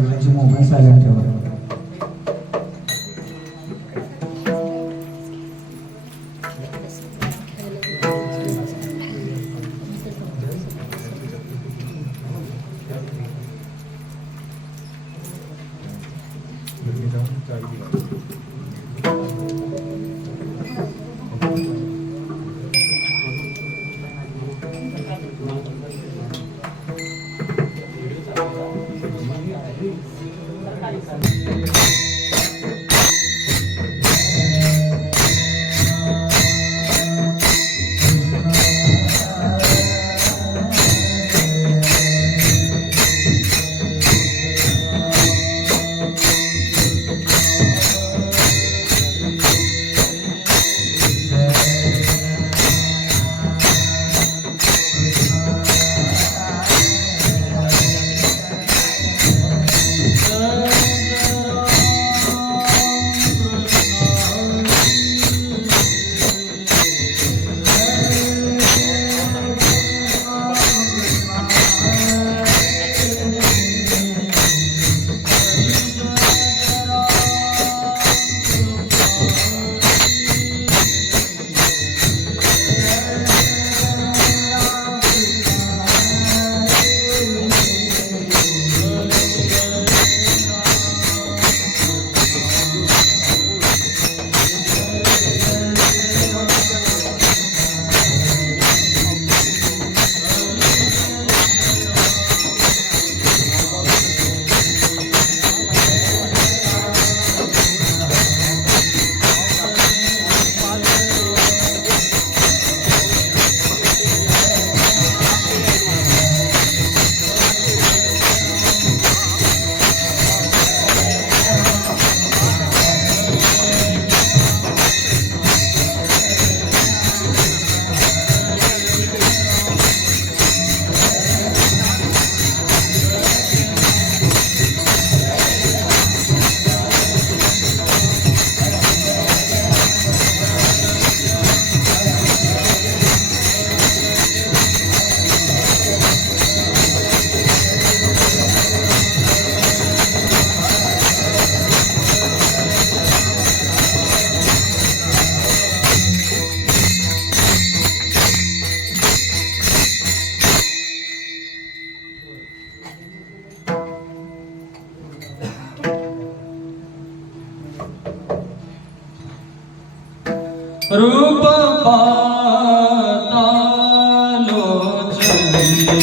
सगळ्यांची mobile silent ठेवा. रूप पाता लोचनी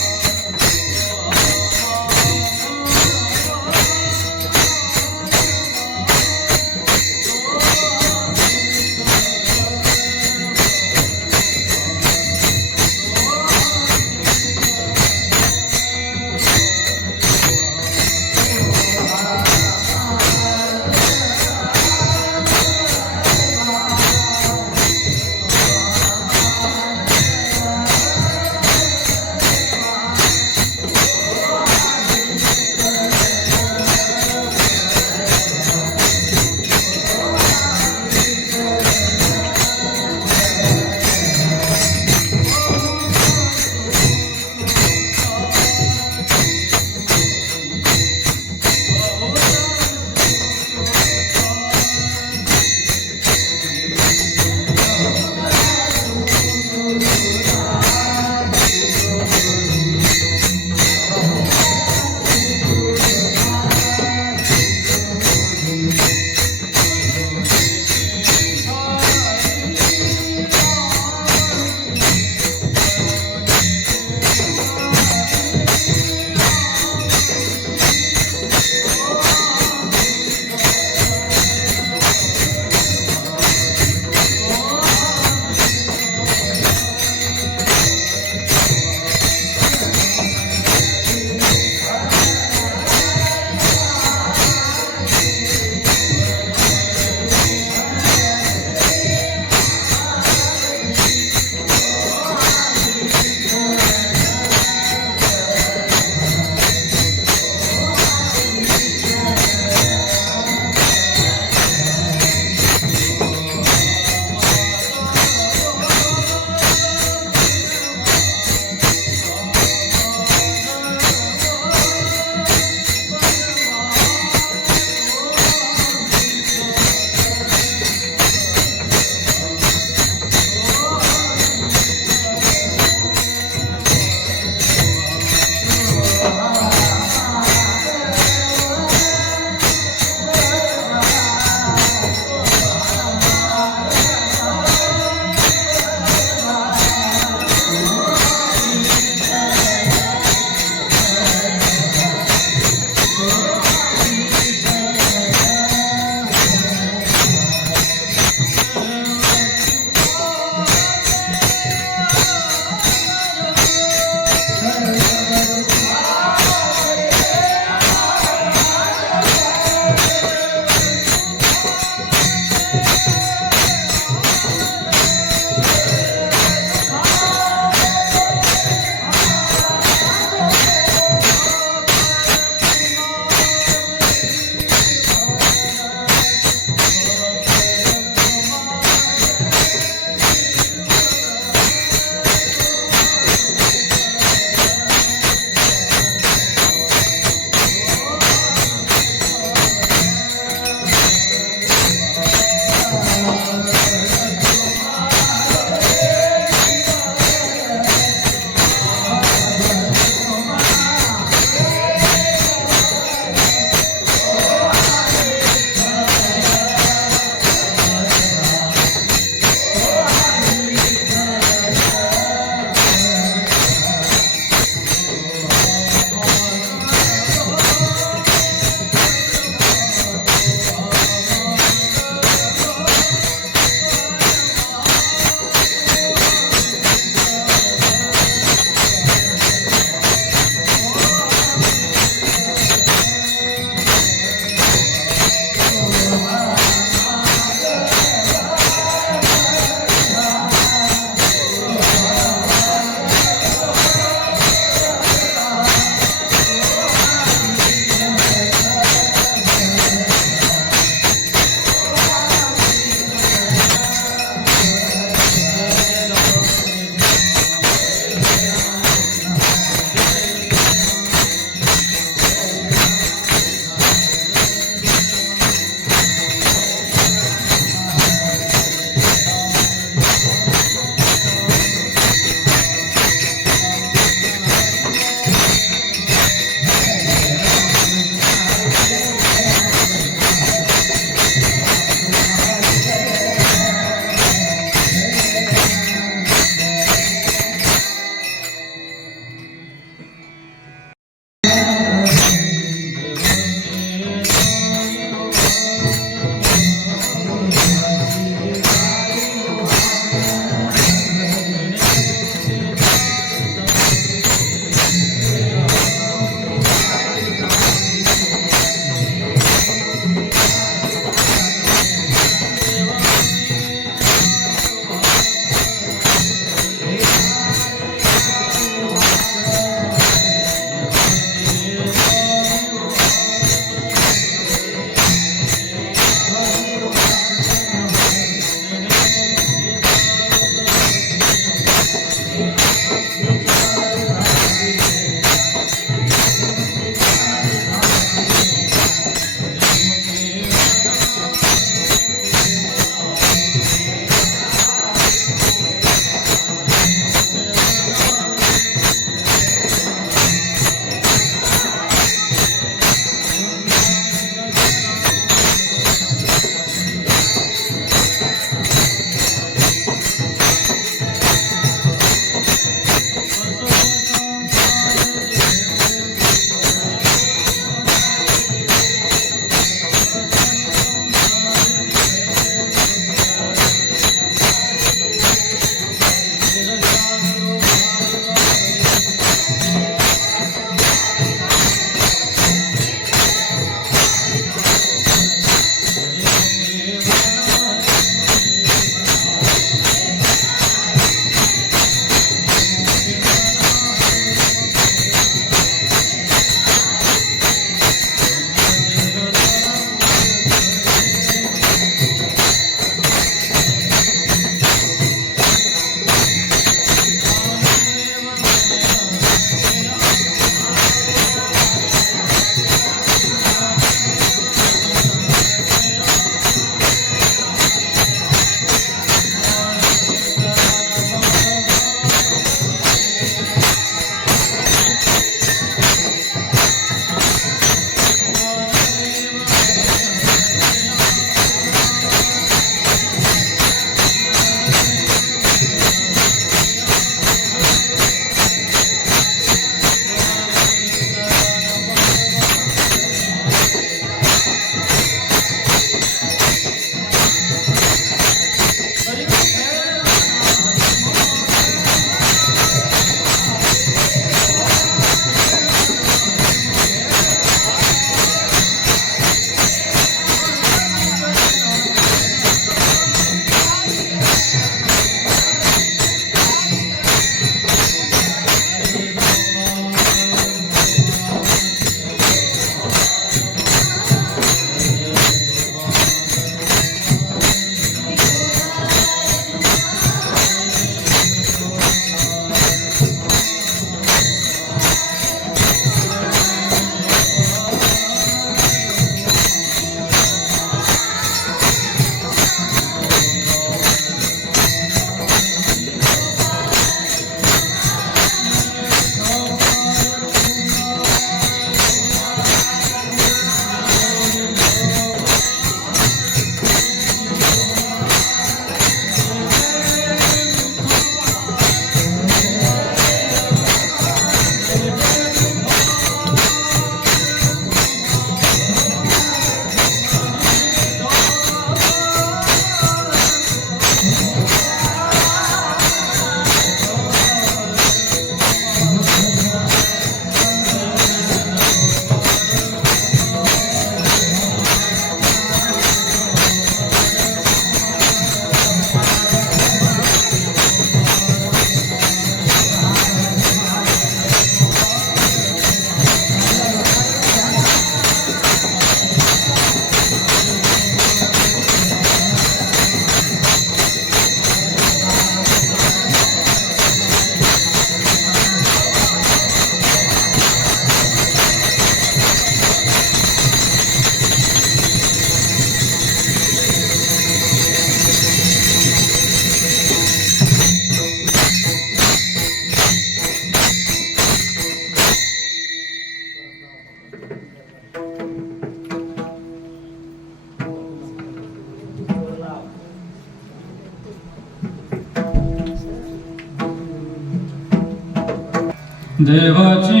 देवाचे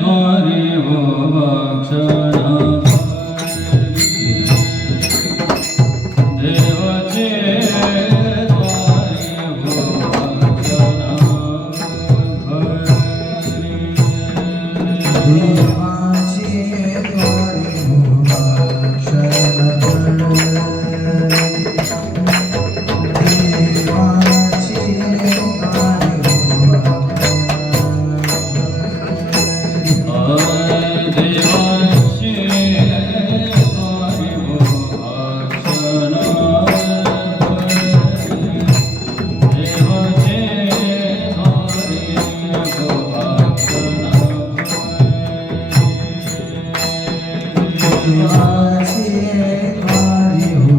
द्वारी हो भक्षण देवाचे द्वारी हो भक्षण देवाचे द्वारी हो भक्षण देवाचे द्वारी हो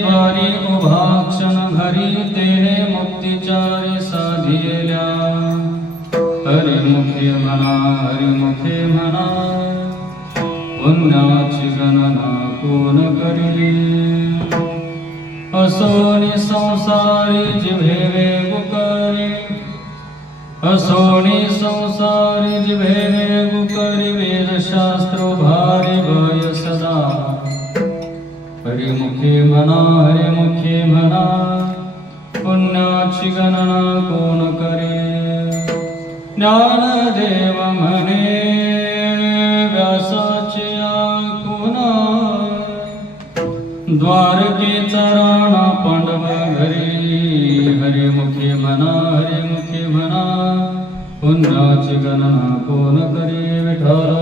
द्वारी उभा क्षण घरी तेने मुक्तिचारी साधियल्या हरिमुखे म्हणा पुण्याची गणना कोण करिली असोनी संसारी जिभे वेगुकरी असोनी संसारी जिभे वेगुकरी वेदशास्त्र भारी भय सदा हरिमुखे म्हणा पुण्याची गणना कोण करे ज्ञानदेव म्हणे व्यासाचे आकुना द्वारकेचा राणा पांडव घरी हरिमुखे म्हणा पुण्याची गणना कोण करे विठ्ठल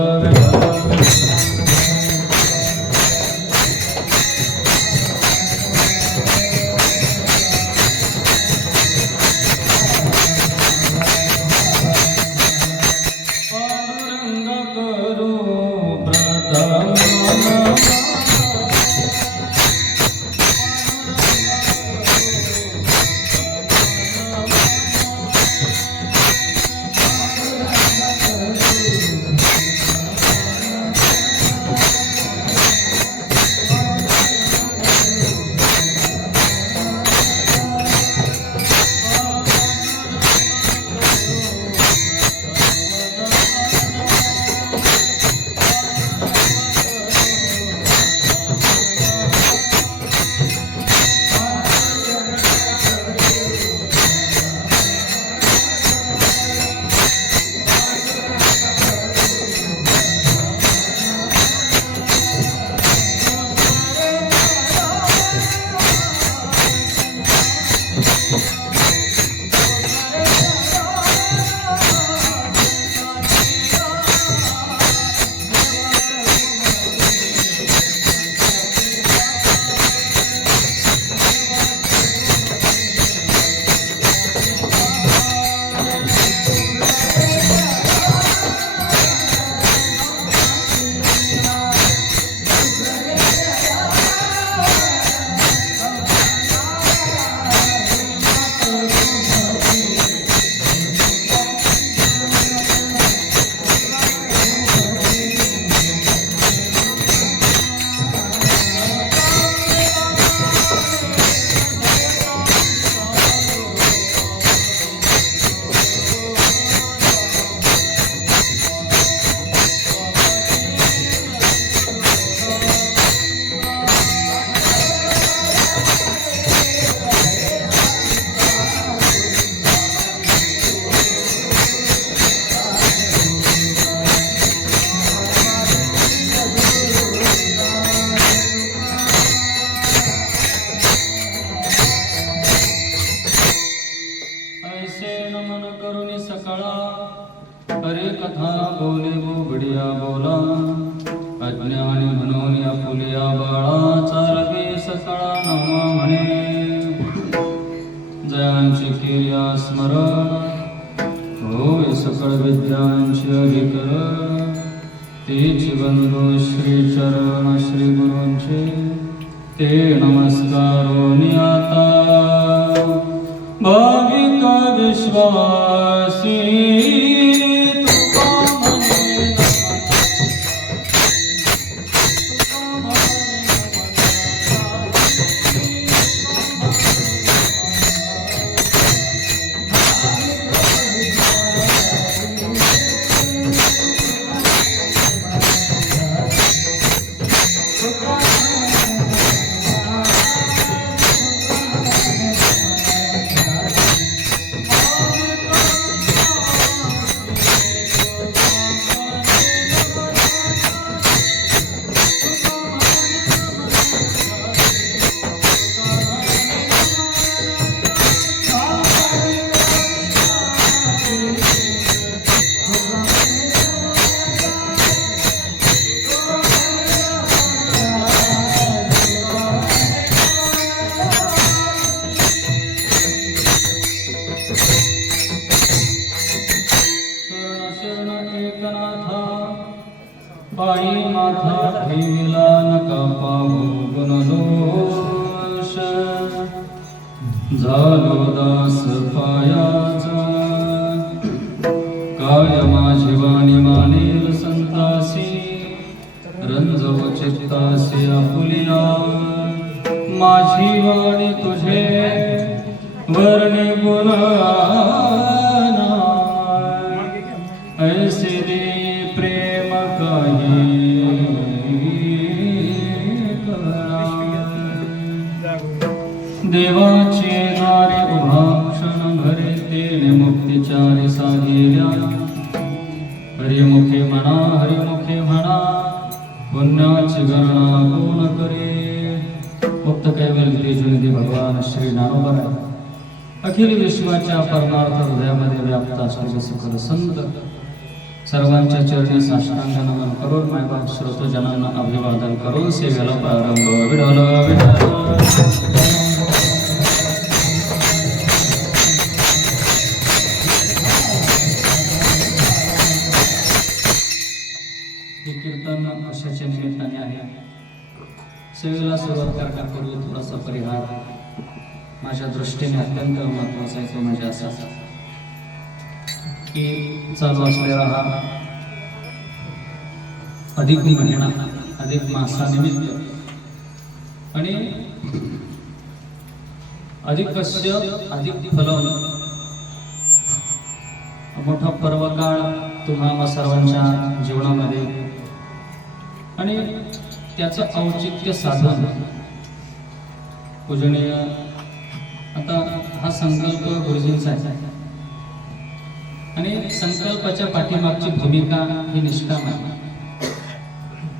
हरे कथा बोले बुबडिया बोला अज्ञानी म्हणून आपुलिया बाळा चालवे सकाळा नामा म्हणे जयांची किर्या स्मरण होय सकळ विद्यांची अधिकरण तेची बंधू श्री चरण श्री गुरूंचे ते नमस्कारोनी आता भाविक विश्वासी झालो दास पायाचा काय माझी वाणी मानेल संतासी रंजव चित्तासी आपुलिया माझी वाणी तुझे वर्णे गुणा ऐसे दे प्रेम काही देवाचे दारे उभा क्षण भरे तेने मुक्तीचारे साधिल्या हरिमुखे म्हणा पुण्याची गणना कोण करे मुक्त कैवल्य तेजोनिधी भगवान श्री नारोबर अखिल विश्वाच्या परमार्थ हृदयामध्ये व्याप्त असलेले सकल संत सर्वांच्या चरणी साष्टांग नमन करून मायबाप श्रोतजनांना अभिवादन करून सेवेला प्रारंभ विढल हे कीर्तन अशाच्या निमित्ताने आहे. सेवेला सुरुवात करण्यापूर्वी थोडासा परिहार माझ्या दृष्टीने अत्यंत महत्त्वाचा आहे. तो म्हणजे असा की चालू असलेला हा अधिक महिना अधिक मासानिमित्त आणि अधिक कस्य अधिक फलम मोठा पर्वकाळ तुम्हा सर्वांच्या जीवनामध्ये आणि त्याचं औचित्य साधन पूजनीय. आता हा संकल्प गुरुजींचा आहे आणि संकल्पाच्या पाठीमागची भूमिका ही निष्काम आहे.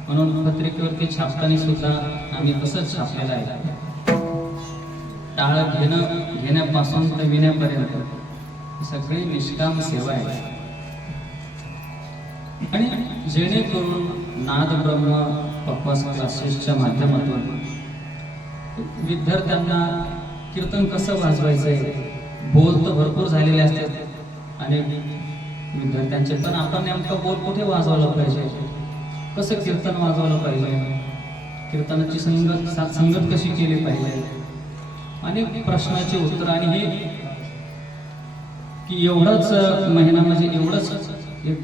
म्हणून पत्रिकेवरती छापताना सुद्धा आम्ही तसंच छापलेलं आहे. टाळ घेण्यापासून ते विण्यापर्यंत सगळी निष्काम सेवा आहे. आणि जेणेकरून नाद ब्रह्म पक्वास क्लासेसच्या माध्यमातून विद्यार्थ्यांना कीर्तन कसं वाजवायचं आहे. बोल तर भरपूर झालेले असतात आणि विद्यार्थ्यांचे, पण आपण नेमकं बोल कुठे वाजवलं पाहिजे, कसं कीर्तन वाजवलं पाहिजे, कीर्तनाची संगत कशी केली पाहिजे, अनेक प्रश्नाचे उत्तर. आणि हे की एवढाच महिना म्हणजे एवढंच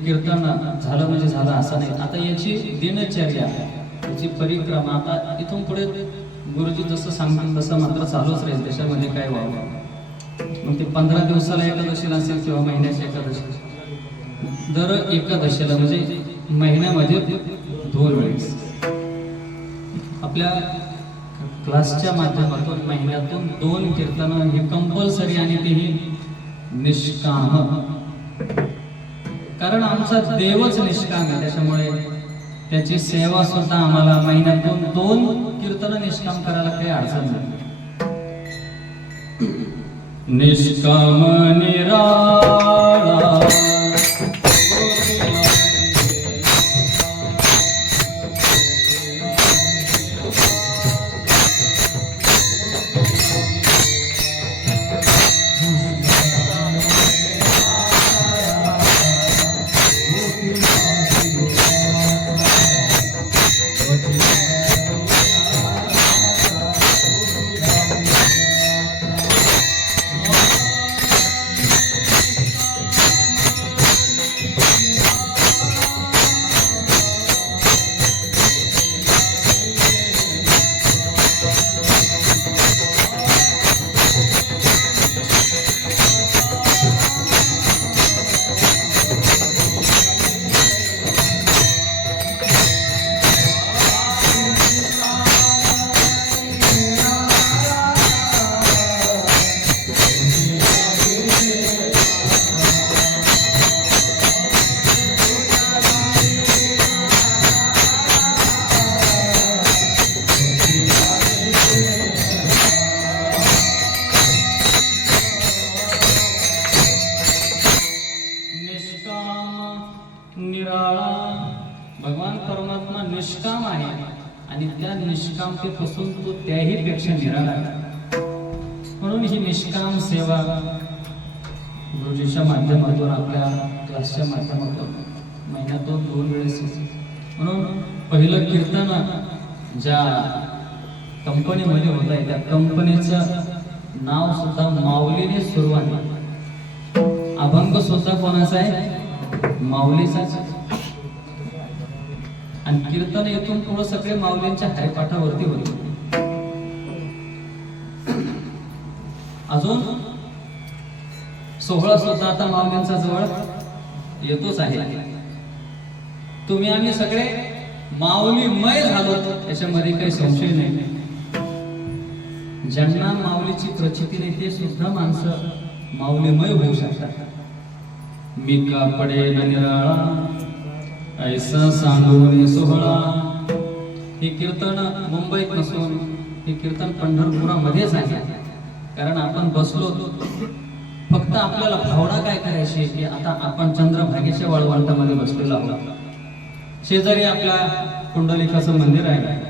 कीर्तन झालं म्हणजे झालं असं नाही. आता याची दिनचर्या, याची परिक्रमा आता इथून पुढे गुरुजी जसं सांगतात तसं मात्र चालूच राहील. त्याच्यामध्ये काय व्हावं, मग ते 15 दिवसाला एकादशीला असेल किंवा महिन्याच्या एकादशी, दर एकादशीला म्हणजे महिन्यामध्ये 2 वेळेस आपल्या क्लासच्या माध्यमातून महिन्यातून 2 कीर्तनं हे कंपल्सरी आणि तेही निष्काम. कारण आमचा देवच निष्काम आहे, त्याच्यामुळे त्याची सेवा सुद्धा आम्हाला महिन्यातून 2 कीर्तन निष्काम करायला काही अडचण नाही. निष्काम निराळा भगवान परमात्मा निष्काम आहे आणि त्या निष्कामतेपासून तो त्याही पेक्षा निराळा आहे. म्हणून ही निष्काम सेवा गुरुजीच्या माध्यमातून आपल्या क्लासच्या माध्यमातून महिन्यातून 2 वेळेस. म्हणून पहिलं कीर्तन ज्या कंपनीमध्ये होत आहे त्या कंपनीचं नाव सुद्धा माऊलीने सुरुवात आहे. अभंग सुद्धा कोणाचा आहे? माऊलीचाच. आणि कीर्तन येथून पुढे सगळे माऊलींच्या हरिपाठावरती होते. अजून सोहळा सुद्धा आता माऊलींचा जवळ येतोच आहे. तुम्ही आम्ही सगळे माऊलीमय झालो याच्यामध्ये काही संशय नाही. ज्यांना माऊलीची प्रचिती नाही ते सुद्धा माणसं माऊलीमय होऊ शकतात. मी का पडेन निराळा ऐसा सांगून सोहळा. हे कीर्तन मुंबईत नसून हे कीर्तन पंढरपुरामध्येच आहे. कारण आपण बसलो फक्त आपल्याला भावना काय करायची की आता आपण चंद्रभागेच्या वाळवंटामध्ये बसलेलो आहोत. शेजारी आपल्या कुंडलिकाचं मंदिर आहे.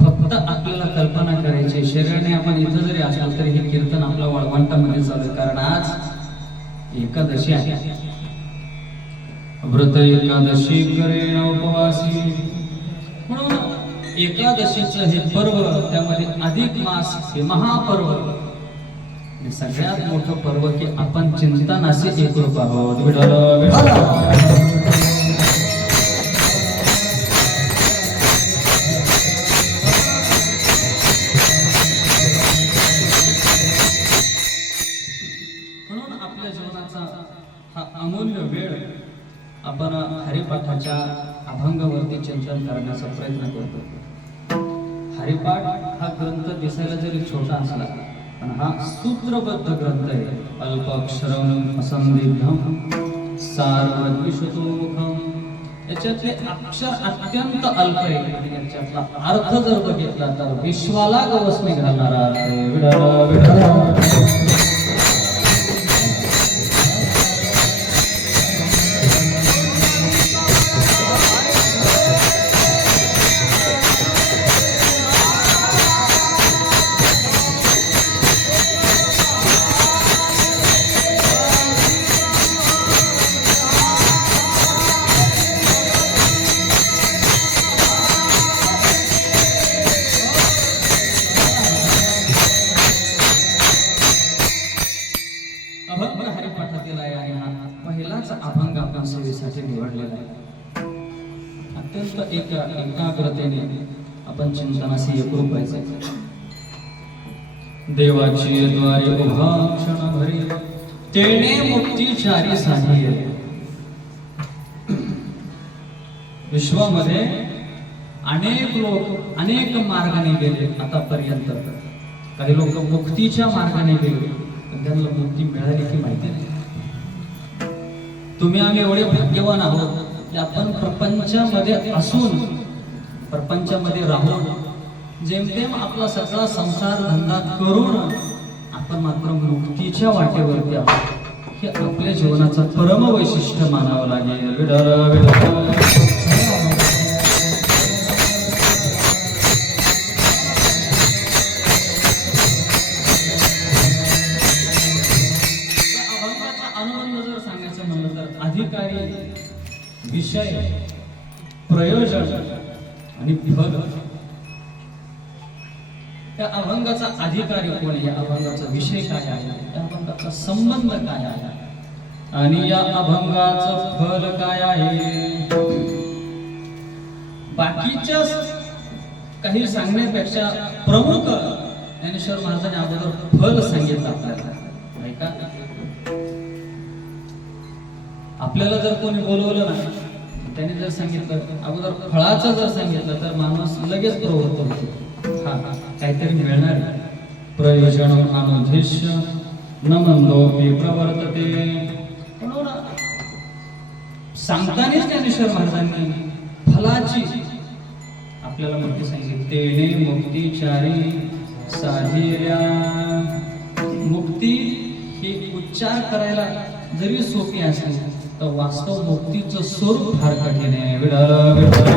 फक्त आपल्याला कल्पना करायची शरीराने आपण इथं जरी असलो तरी हे कीर्तन आपल्या वाळवंटामध्ये चालू. कारण आज एकादशी आहे. व्रत एकादशी करेन उपवासी. म्हणून एकादशीचं हे पर्व, त्यामध्ये अधिक मास हे महापर्व, सगळ्यात मोठं पर्व की आपण चिंतनाशी एकरूप आहोत. विठ्ठल म्हणून आपल्या जीवनाचा हा अमूल्य वेळ आपण हरिपाठाच्या अभंगावरती चिंतन करण्याचा प्रयत्न करतो. हरिपाठ हा ग्रंथ दिसायला जरी छोटा असला पण हा सूत्रबद्ध ग्रंथ आहे. अल्पाक्षरम असंदिग्धम सारवद्विशतोमुखम. याच्यातले अक्षर अत्यंत अल्प आहे आणि याच्यातला अर्थ जर बघितला तर विश्वाला गवसणी घालणारा अर्थ आहे. विठ्ठल विठ्ठल. अभंग आपण सेवेसाठी निवडलेला आहे. अत्यंत एकाग्रतेने आपण चिंतनाशी एकरूप व्हायचं. देवाची द्वारे उभा क्षणभरी तेणे मुक्तीचारी साधी. विश्वामध्ये अनेक लोक अनेक मार्गाने गेले आतापर्यंत. काही लोक मुक्तीच्या मार्गाने गेले पण त्यांना मुक्ती मिळाली की माहिती नाही. तुम्ही आम्ही एवढे भाग्यवान आहोत की आपण प्रपंचामध्ये असून प्रपंचामध्ये राहून जेमतेम आपला सगळा संसार धंदा करून आपण मात्र मुक्तीच्या वाटेवरती आहोत. हे आपल्या जीवनाचं परम वैशिष्ट्य मानावं लागेल. विठ्ठल विठ्ठल. अधिकारी, विषय, प्रयोजन आणि फल. त्या अभंगाचा अधिकारी कोण आहे, या अभंगाचा विषय काय आहे, या अभंगाचा संबंध काय आहे आणि या अभंगाचं फल काय आहे. बाकीच्या काही सांगण्यापेक्षा प्रमुख ज्ञानेश्वर महाराजांनी अगोदर फल सांगितलं आपल्याला. नाही का? आपल्याला जर कोणी बोलवलं ना त्याने जर सांगितलं अगोदर फळाचं जर सांगितलं तर माणूस लगेच प्रवृत्त होतो. हा काहीतरी मिळणार. प्रयोजन अनुद्देश्य न मंदोपि प्रवर्तते. म्हणून सांगतानाच ज्ञानेश्वर महाराजांनी फलाची आपल्याला मुक्ती सांगितली. तेणे मुक्तीचारी साधिल्या. मुक्ती ही उच्चार करायला जरी सोपी असली तर वास्तव मुक्तीचं स्वरूप फार कठीण आहे. विठ्ठल विठ्ठल.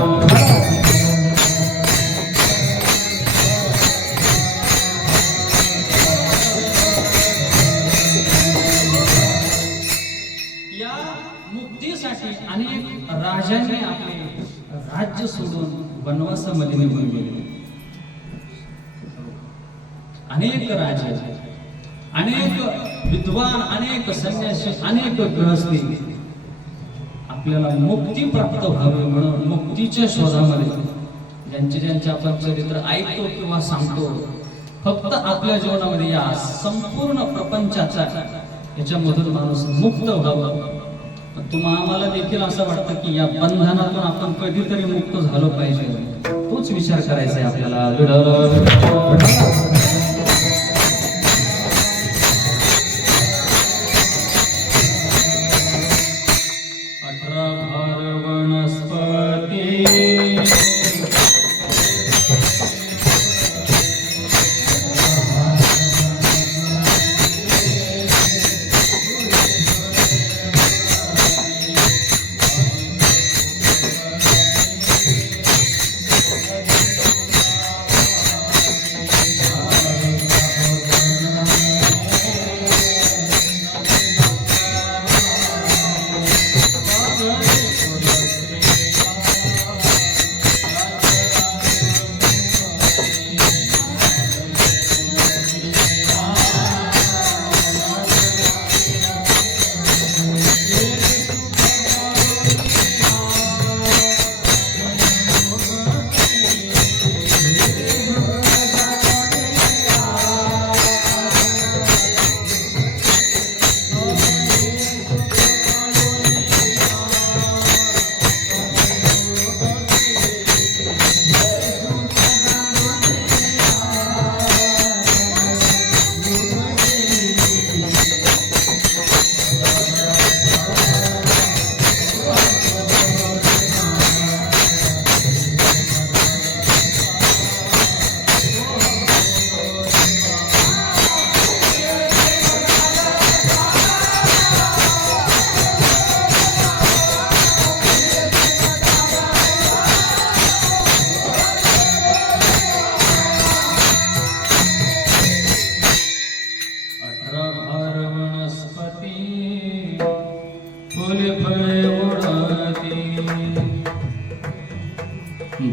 या मुक्तीसाठी अनेक राजांनी आपले राज्य सोडून वनवासामध्ये निघून गेले. अनेक राजे, अनेक विद्वान, अनेक संन्यासी, अनेक गृहस्थी आपल्याला मुक्ती प्राप्त व्हावी म्हणून मुक्तीच्या शोधामध्ये ज्यांचे आपण चरित्र ऐकतो किंवा सांगतो, फक्त आपल्या जीवनामध्ये या संपूर्ण प्रपंचाचा याच्यामधून माणूस मुक्त व्हावं. तुम्हाला आम्हाला देखील असं वाटतं की या बंधनातून आपण कधीतरी मुक्त झालो पाहिजे. तोच विचार करायचा आहे आपल्याला.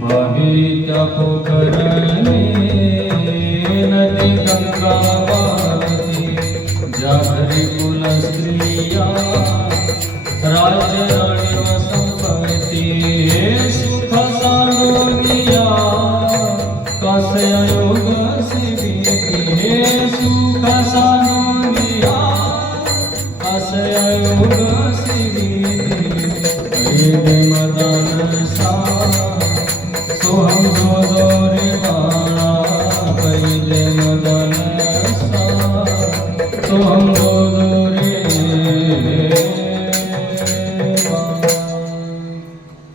भाविता पोखरणे नदी गंगा वाहती, ज्या घरी कुल स्त्रिया राजराणी व संपत्ती, सुख सांडोनिया कसे योग सेविती, हे सुख सांडोनिया कसे योग सेविती, मदन सा सोहम जो रे बाळा, पहिले मदन सा सोहम जो रे बाळा.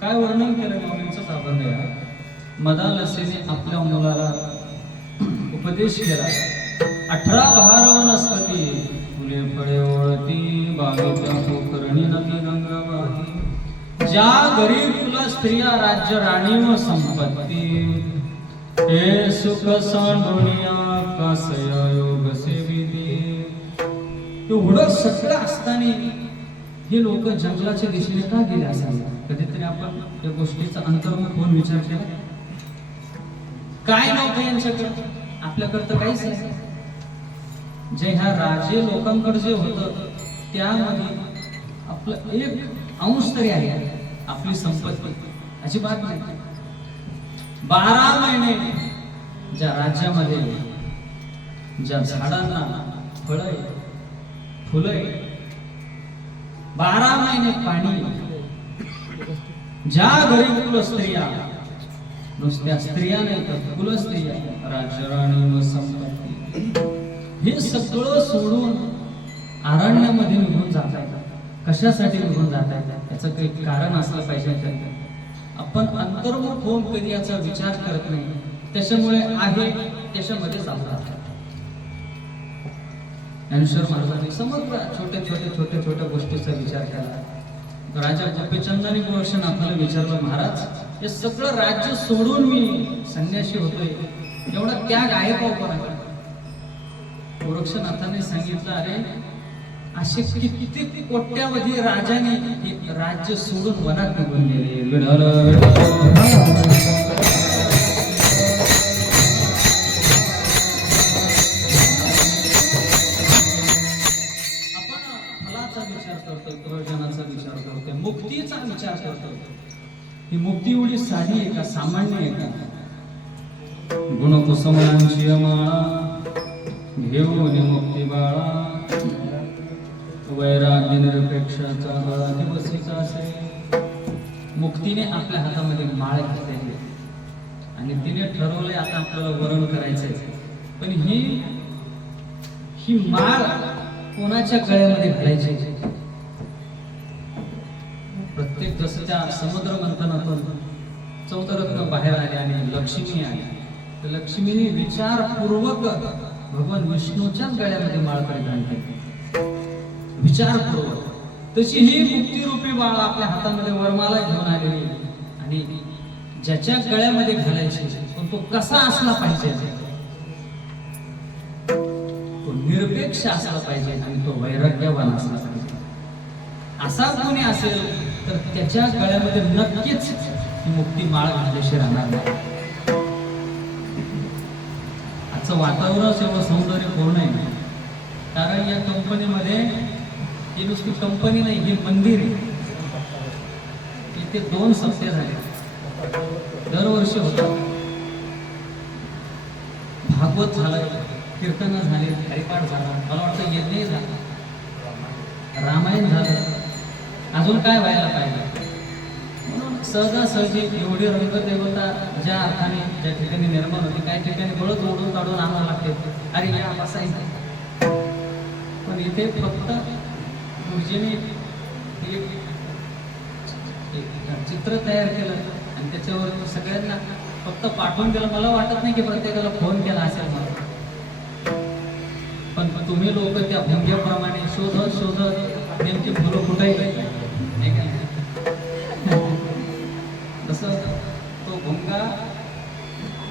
काय वर्णन केलं माऊलींचं साबण द्या. मदालसेने आपल्या मुलाला उपदेश केला. 18 बहार वनस्पती, फुले फळे ओळती, बागेच्या पोखरणी नदी गंगा वाही, ज्या गरीब कुल स्त्रिया राज्य राणी व संपत्ती, हे सुख सांडोनिया कसया योग सेविती. एवढं सगळं असताना हे लोक जंगलाच्या दिशेने का गेले असावे? कधीतरी आपण या गोष्टीचा अंतर्मुख होऊन विचार केला? काय नव्हतं यांच्याकडे? आपल्याकडे तर काहीच नाही. जे ह्या राजे लोकांकडे जे होतं त्यामध्ये आपलं एक अंश तरी आहे, आपली संपत्ती अजिबात नाही. 12 महिने ज्या राज्यामध्ये ज्या झाडांना फळ फुलं, 12 महिने पाणी, ज्या गरीब कुल स्त्रिया, नुसत्या स्त्रिया नाही तर कुल स्त्रिया, राजराणी व संपत्ती, हे सगळं सोडून अरण्यामध्ये निघून जात आहेत. कशासाठी निघून जात आहेत? याचं काही कारण असलं पाहिजे. आपण अंतर्मुख होऊन कधी याचा विचार करत नाही, त्याच्यामुळे आहे त्याच्यामध्ये जातात. ज्ञानेश्वर महाराजांनी समग्र छोट्या गोष्टीचा विचार केला. राजा गोपीचंदानी गोरक्षनाथाला विचारलं, महाराज हे सगळं राज्य सोडून मी संन्यासी होतोय, एवढा त्याग आहे का कोणाचा? गोरक्षनाथाने सांगितलं, अरे असे किती कोट्यावधी राजाने हे राज्य सोडून वनात निघून गेले. करतो, ही मुक्ती एवढी साधी आहे का, सामान्य आहे का? गुणकुसुमांची माळा घेऊन मुक्ती बाळा, वैराग्य निरपेक्षाचा दिवसीचा असे. मुक्तीने आपल्या हातामध्ये माळ घातलेली आहे आणि तिने ठरवलंय आता आपल्याला वरण करायचंय. पण ही माळ कोणाच्या गळ्यामध्ये घालायची? प्रत्येक जसं त्या समुद्र मंथनातून 14 रत्न बाहेर आले आणि लक्ष्मी आली, तर लक्ष्मीने विचारपूर्वक भगवान विष्णूच्याच गळ्यामध्ये माळ परिधान केली, विचारपूर्वक. तशी ही मुक्तिरूपी बाळ आपल्या हातामध्ये वरमाला घेऊन आलेली आणि ज्याच्या गळ्यामध्ये घालायची, पण तो कसा असला पाहिजे? तो निरपेक्ष असला पाहिजे आणि तो वैराग्यवान असला पाहिजे. असा कोणी असेल तर त्याच्या गळ्यामध्ये नक्कीच ही मुक्ती माळ घातल्याशी राहणार नाही. आजचं वातावरणच एवढं सौंदर्यपूर्ण आहे, कारण या कंपनीमध्ये ही नुसती कंपनी नाही, हे मंदिर आहे. इथे 2 सप्ते झाले, दरवर्षी होतात. भागवत झालं, कीर्तन झाले, हरिपाठ झाला, मला वाटतं यज्ञ झाला, रामायण झालं, अजून काय व्हायला पाहिजे? म्हणून सहजासहजी एवढी रंगदेवता ज्या अर्थाने ज्या ठिकाणी निर्माण होती, काही ठिकाणी बळच ओढून काढून आणावं लागते, अरे या बसायचं. पण इथे फक्त गुरुजीने एक चित्र तयार केलं आणि त्याच्यावर सगळ्यांना फक्त पाठवून दिलं. मला वाटत नाही की प्रत्येकाला फोन केला असेल मला, पण तुम्ही लोक त्या भुंग्याप्रमाणे शोधत शोधत नेमकी फुलं कुठे तसं तो भुंगा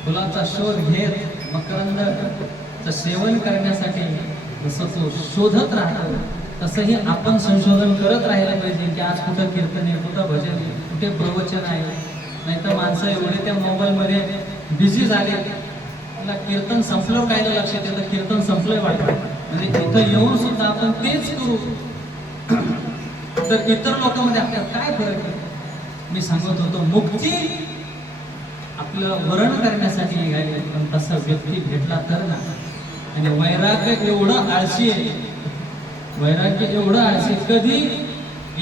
फुलाचा शोध घेत मकरंद सेवन करण्यासाठी जसं तो शोधत राहतो, तसंही आपण संशोधन करत राहिलं पाहिजे की आज कुठं कीर्तन आहे, कुठं भजन आहे, कुठे प्रवचन आहे. नाही तर माणसं एवढे त्या मोबाईलमध्ये बिझी झाले, मला कीर्तन संपलं काय लक्षात येतं, कीर्तन संपलंय वाटतं. म्हणजे इथं येऊन सुद्धा आपण तेच करू तर इतर लोकांमध्ये आपल्याला काय फरक आहे? मी सांगत होतो, मुक्ती आपलं वरण करण्यासाठी निघाली, पण तसा व्यक्ती भेटला तर ना. आणि वैराग्य एवढं आळशी आहे, वैराग्य एवढं आळशी, कधी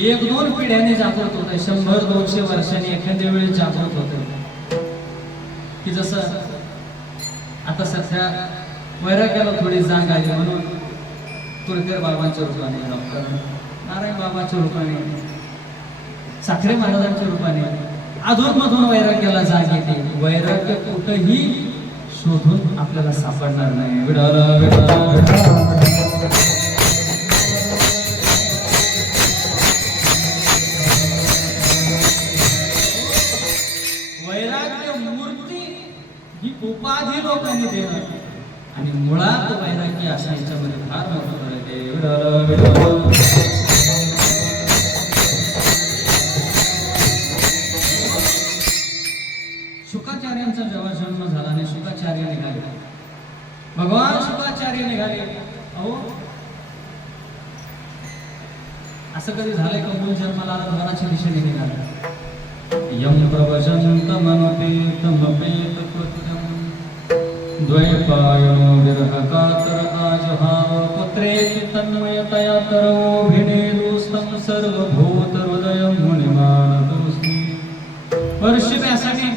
1-2 पिढ्याने जागृत होतं, 100-200 वर्षांनी एखाद्या वेळेस जागृत होतं. की जसं आता सध्या वैराग्याला थोडी जाग आली, म्हणून तुळकर बाबांच्या रूपाने, डॉक्टर नारायण बाबांच्या रूपाने, साखरे महाराजांच्या रूपाने अधूनमधून वैराग्याला जाग येते. वैराग्य कुठंही शोधून आपल्याला सापडणार नाही. विठाला विठाला वैराग्य मूर्ती ही उपाधी लोकांनी देणं आणि मुळात वैराग्य असा याच्यामध्ये फार मोठं फरक आहे. विठाला विठाला शुकाचार्यांचा जेव्हा जन्म झाला आणि शुकाचार्य निघाले, भगवान शुकाचार्य निघाले. अहो असं कधी झालंय का मूळ जन्माला भगवानाच्या दिशेने निघाला? यम प्रवचन्तमनुपेतमपेत कृत्यं द्वैपायनो विरह कातर आजहाव पुत्रेति तन्मयतया तरोभिनेदुस्तं सर्वभूत हृदयं मुनिमानतोऽस्मि. वर्षी व्यासाने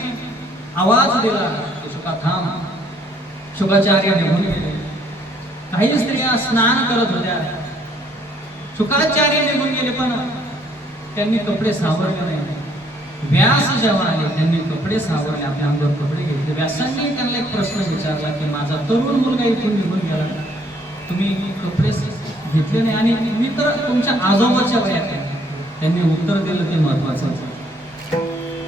आवाज दिला, शुका थांब. शुकाचार्य निघून गेले. काही स्त्रिया स्नान करत होत्या, शुकाचार्य निघून गेले, पण त्यांनी कपडे सावरले नाही. व्यास जेव्हा आले त्यांनी कपडे सावरले, आपल्या अंगावर कपडे घेतले. व्यासांनी त्यांना एक प्रश्न विचारला की माझा तरुण मुलगा इथून निघून गेला, तुम्ही कपडे घेतले नाही आणि मी तर तुमच्या आजोबाच्या वयात आहे. त्यांनी उत्तर दिलं ते महत्वाचं,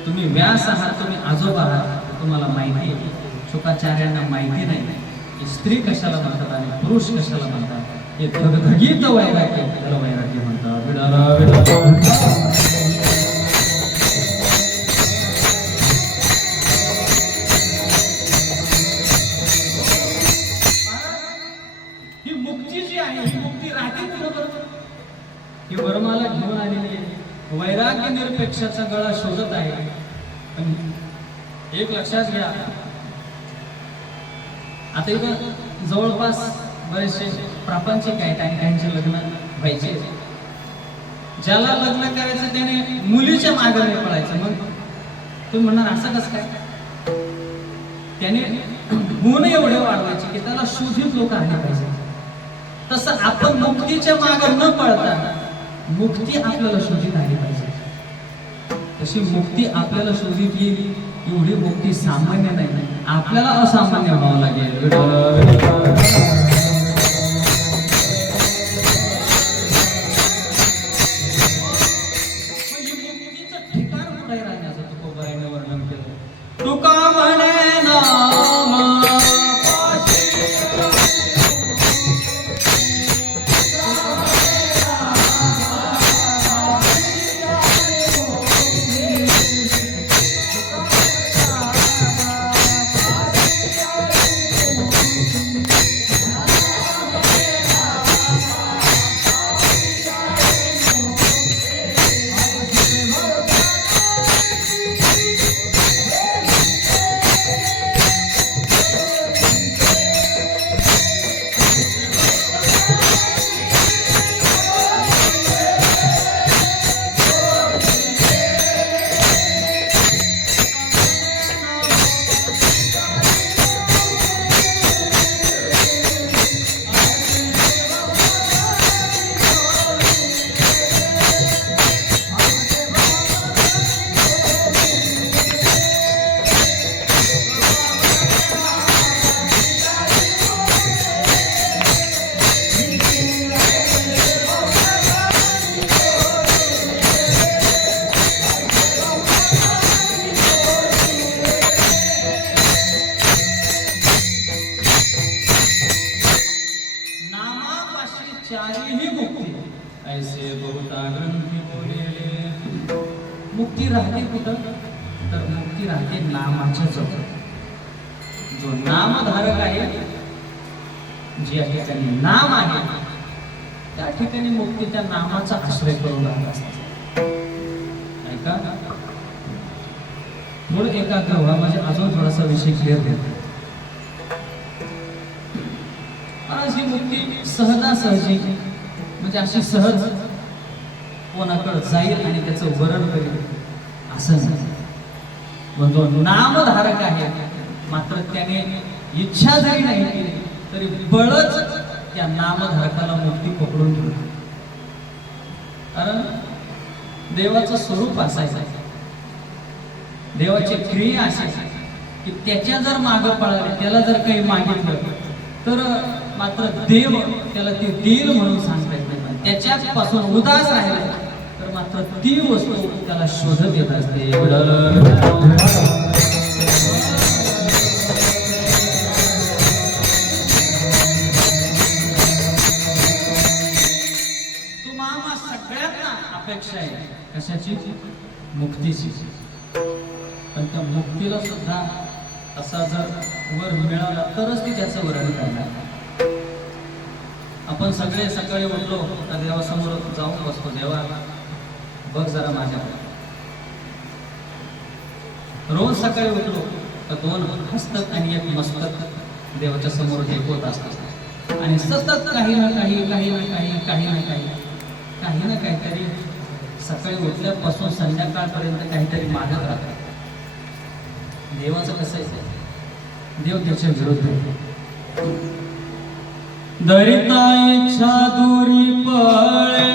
तुम्ही व्यास आहात, तुम्ही आजोबा आहात, तुम्हाला माहिती आहे. शुकाचार्यांना माहिती नाही की स्त्री कशाला म्हणतात आणि पुरुष कशाला म्हणतात. हे धगधगीत वैराग्य, त्याला वैराग्य म्हणतात. विडाला विडाला ही मुक्ती जी आहे, ही मुक्ती राहते बरोबर. ही वरमाला घेऊन आलेली आहे, वैराग्य निरपेक्षाचा गळा शोधत आहे. पण एक लक्षात घ्या, आता इथं जवळपास बरेचसे प्रापंचिक आहेत आणि त्यांचे लग्न व्हायचे. ज्याला लग्न करायचं त्याने मुलीच्या मागे नाही पळायचं. मग तुम्ही म्हणणार असं कसं काय? त्याने गुण एवढे वाढवायचे की त्याला शोधित लोक आले पाहिजे. तसं आपण मुक्तीच्या मागे न पळता मुक्ती आपल्याला शोधित आली पाहिजे. तशी मुक्ती आपल्याला शोधित येईल एवढी मुक्ती सामान्य नाही, आपल्याला असामान्य व्हावं लागेल. तुका म्हणे नाम चारीही मुक्ती ऐसे बहुता ग्रंथी बोलेले. मुक्ती राहते कुठं? तर मुक्ती राहते नामाच्या जवळ. जो नामधारक आहे, जे ठिकाणी नाम आहे त्या ठिकाणी मुक्ती त्या नामाचा आश्रय करून राहत असते. ऐका, थोडं एकाग्र व्हा, म्हणजे अजून थोडासा विषय क्लिअर देतो. आज ही मुक्ती सहजासहजी म्हणजे अशी सहज कोणाकडे जाईल आणि त्याचं वरण करेल असं नाही. पण जो नामधारक आहे मात्र त्याने इच्छा जरी नाही केली तरी बळच त्या नामधारकाला मुक्ती पकडून ठेवते. कारण देवाचं स्वरूप असायचं, देवाची क्रिया असायची की त्याच्या जर मागं पळाले, त्याला जर काही मागितलं तर मात्र देव त्याला ते देईल म्हणून सांगता येत नाही. पण त्याच्यापासून उदास राहिला तर मात्र ती वस्तू त्याला शोधत येत असते. तुम्हाला सगळ्यांना अपेक्षा आहे कशाची? मुक्तीची. पण त्या मुक्तीला सुद्धा असा जर वर मिळाला तरच ती त्याचं वर्णन करणार. आपण सगळे सकाळी उठलो तर देवासमोर जाऊन बसतो, देवा बघ जरा माझ्या. रोज सकाळी उठलो तर 2 हस्तक आणि 1 मस्तक देवाच्या समोर टेकवत असतात आणि सतत काही ना काहीतरी सकाळी उठल्यापासून संध्याकाळपर्यंत काहीतरी मागत राहतात. देवाचं कसं आहे? देव त्याच्या विरुद्ध आहे. दरिता इच्छा दूरी पळे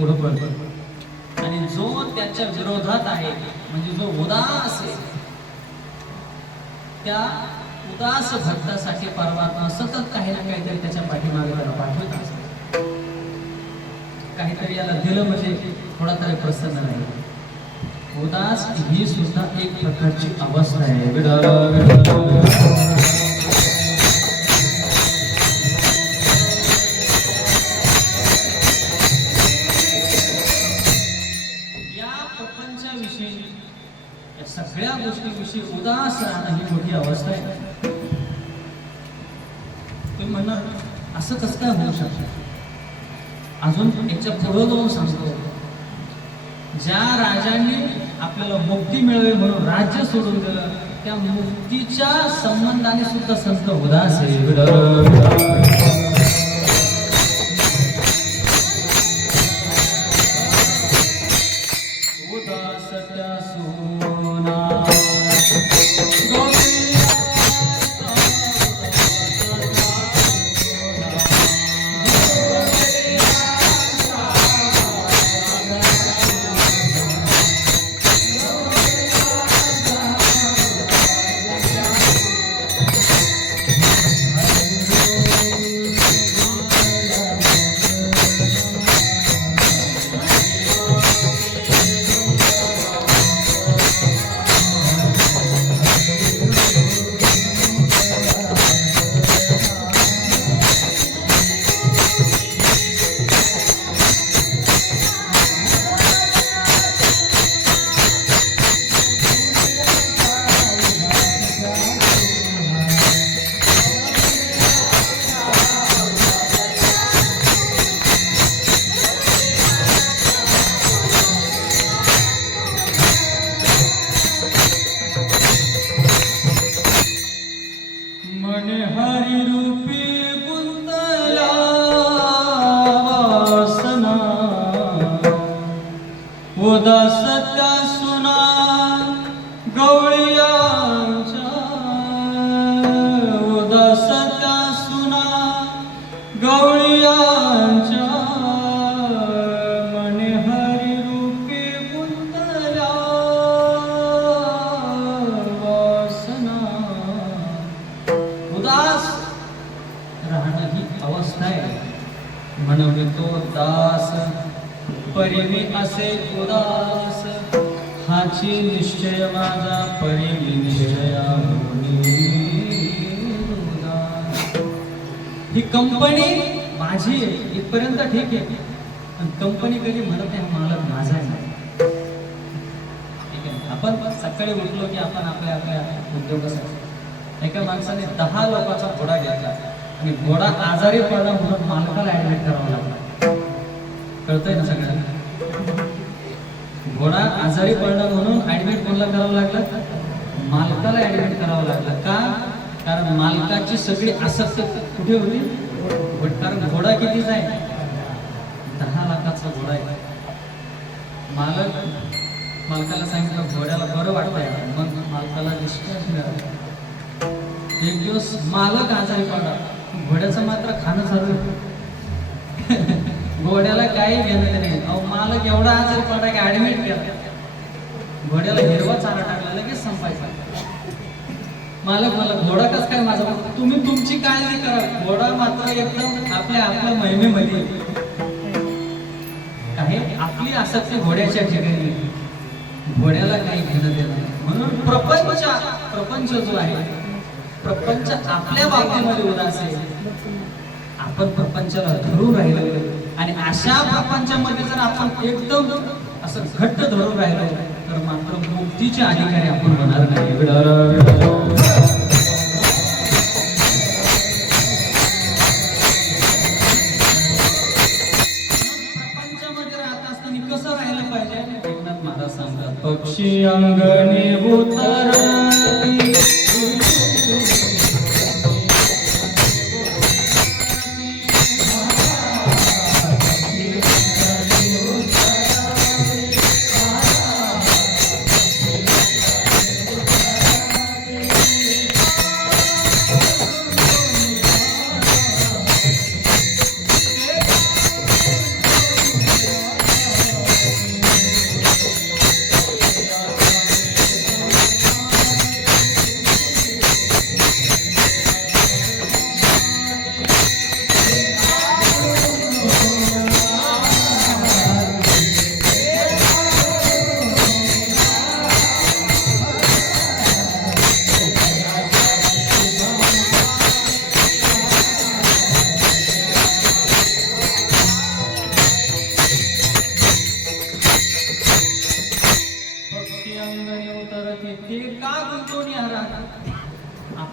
पुढं पडतो आणि जो त्याच्या विरोधात आहे म्हणजे जो उदास आहे त्या उदास भक्तासाठी परमात्मा सतत काही ना काहीतरी त्याच्या पाठीमागे त्याला पाठवत असतो. काहीतरी याला दिलं म्हणजे थोडा तरी प्रसन्न राहील. उदास ही सुद्धा एक प्रकारची अवस्था आहे. या प्रपंचाविषयी या सगळ्या गोष्टीविषयी उदास राहणं ही मोठी अवस्था आहे. तुम्ही म्हणणार असं कसं काय होऊ शकतं? अजून याच्या पुढं जाऊन सांगतो, ज्या राजांनी आपल्याला मुक्ती मिळावी म्हणून राज्य सोडून दिलं त्या मुक्तीच्या संबंधाने सुद्धा संत उदास आहे. उदास त्या सोना उदास त्या सुना गवळीयांच्या, उदास त्या सुना गवळीयांच्या, मने हरी रूपी गुंतल्या वासना. उदास राहणं ही अवस्था आहे. म्हणून तो दास परिमी असे उदास, हाची निश्चय माझा परिमी निश्चया उदास. ही कंपनी माझी आहे इथपर्यंत ठीक आहे, पण कंपनी कधी म्हणत नाही मालक माझा आहे. ठीक आहे, आपण सकाळी उठलो की आपण आपल्या आपल्या उद्योगासाठी एका माणसाने 10 लोकांचा घोडा घेतला आणि घोडा आजारी पडला म्हणून मालकाला ऍडमिट करावा लागला. कळतंय ना सगळ्यांना? घोडा आजारी पडला म्हणून ऍडमिट कोणाला करावं लागलं? मालकाला ऍडमिट करावं लागलं. का? कारण मालकाची सगळी आसक्ती कुठे होती? कारण घोडा कितीचा आहे? 10 लाखाचा घोडा आहे. मालकाला सांगितलं घोड्याला बरं वाटतंय, मग मालकाला डिस्चार्ज मिळाला. एक दिवस मालक आजारी पडला, घोड्याचं मात्र खाणं चालू. घोड्याला काही घेणं नाही. अहो मालक एवढा आजारी पडला की ऍडमिट केला, घोड्याला हिरवा चारा टाकला, लगेच संपायचा. मालक मला घोडा कस काय माझा? तुम्ही तुमची काळजी करा, घोडा मात्र एकदम आपल्या महिमेमध्ये आहे. आपली आसक्ती घोड्याच्या ठिकाणी, घोड्याला काही घेणं देणं. म्हणून प्रपंच जो आहे, प्रपंच आपल्या बाबतीमध्ये उदास आहे. आपण प्रपंचाला धरून राहिलो आणि अशा प्रपंचामध्ये जर आपण एकदम असं घट्ट धरून राहिलो तर मात्र मुक्तीचे अधिकारी आपण होणार नाही. प्रपंचामध्ये राहत असताना कसं राहिलं पाहिजे? एकनाथ महाराज सांगतात, पक्षी अंगणी उतरती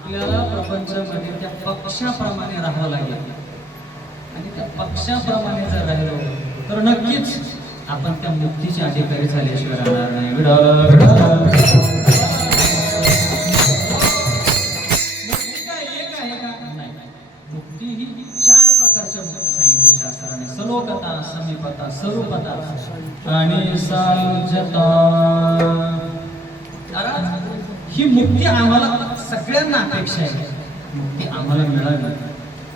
आपल्याला प्रपंचामध्ये त्या पक्षाप्रमाणे राहावं लागेल आणि त्या पक्षाप्रमाणे जर राहिलो तर नक्कीच आपण त्या मुक्तीचे अधिकारी झाल्याशिवाय राहणार नाही. मुक्ती काय एक आहे का? नाही. मुक्ती ही 4 प्रकारच्या मुक्ती सांगितल्या शास्त्राने. सलोकता, समीपता, स्वरूपता आणि सायुज्यता. ही मुक्ती आम्हाला सगळ्यांना अपेक्षा आहे. मुक्ती आम्हाला मिळावी,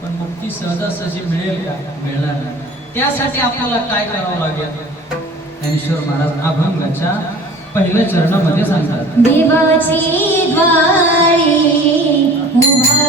पण मुक्ती सहजासहजी मिळेल का? मिळणार नाही. त्यासाठी आपल्याला काय करावं लागेल? ज्ञानेश्वर महाराज अभंगाच्या पहिल्या चरणामध्ये सांगतात, देवाची द्वारी उभा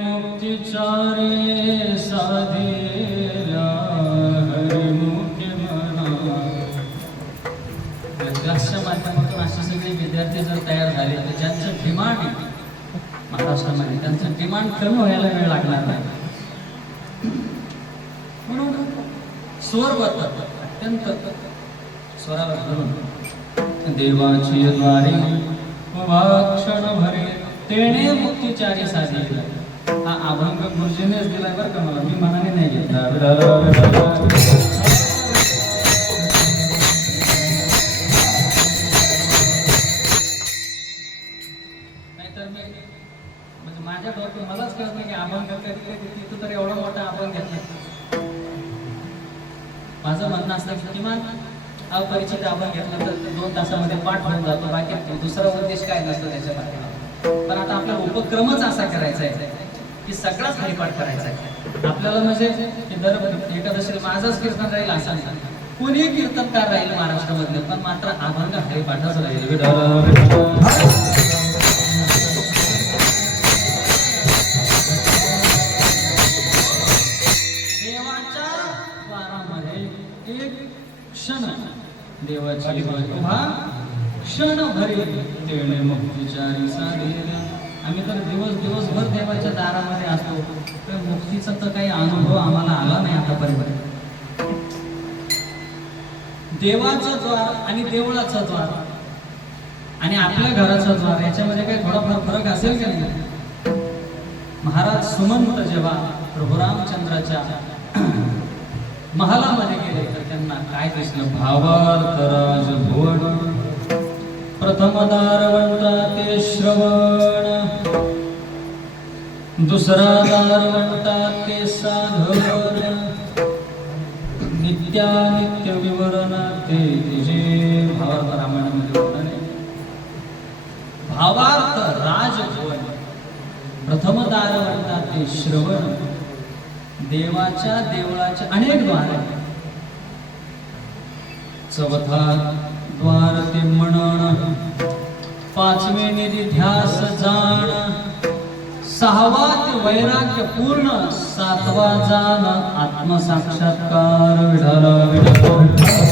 मुक्तीचारे साधेला हरिमुखे म्हणा. क्लासच्या माध्यमातून असे सगळे विद्यार्थी जर तयार झाले तर ज्यांचं डिमांड महाराष्ट्रामध्ये त्यांचं डिमांड कमी व्हायला वेळ लागणार नाही. म्हणून स्वरबद्ध अत्यंत स्वरावर धरून देवाची द्वारे क्षण भरे तेणे मुक्तीचारी साधेला. हा अभंग गुरुजीनेच दिलाय बरं का मला, मी मनाने नाही घेतला. नाहीतर मी म्हणजे माझ्या डोक्यात मलाच कळत नाही की अभंग कधी कधी तिथं तर एवढा मोठा अभंग घेतला. माझं म्हणणं असतं की किमान अपरिचित अभंग घेतलं तर 2 तासामध्ये पाठ होऊन जातो. बाकी दुसरा उद्देश काय नसतो त्याच्या पाठीमागे. पण आता आपला उपक्रमच असा करायचा आहे की सगळाच हरिपाठ करायचा आहे आपल्याला. म्हणजे दर एकादशीला माझाच कीर्तन राहील असं नाही, कोणी कीर्तनकार राहील महाराष्ट्रामधले, पण मात्र अभंग हरिपाठच राहील. देवाच्या द्वारामध्ये एक क्षण देवाची उभा क्षण भरी तेणे मुक्तीचारी साधेला. आम्ही तर दिवसभर देवाच्या दारामध्ये असतो, तर मुक्तीचा तर काही अनुभव आम्हाला आला नाही आतापर्यंत. देवाचा द्वार आणि देवळाचा द्वार आणि आपल्या घराचा द्वार याच्यामध्ये काही थोडाफार फरक असेल का नाही? महाराज सुमंत जेव्हा प्रभू रामचंद्राच्या महालामध्ये गेले तर त्यांना काय दिसलं? भावार्थ राजभुवन प्रथम दार म्हणता ते श्रवण, दुसरा दार म्हणता ते साधन, नित्यानित्य विवरण ते तिजे. भावार्थ रामायणामध्ये वर्णन आहे. भावार्थ राजभुवन प्रथम दार म्हणता ते श्रवण. देवाच्या देवळाचे अनेक द्वार आहेत. चौथा द्वार ते म्हणण, 5वे निधी ध्यास जाण, 6वा ते वैराग्य पूर्ण, 7वा जाण आत्मसाक्षात्कार. विठ्ठल विठ्ठल.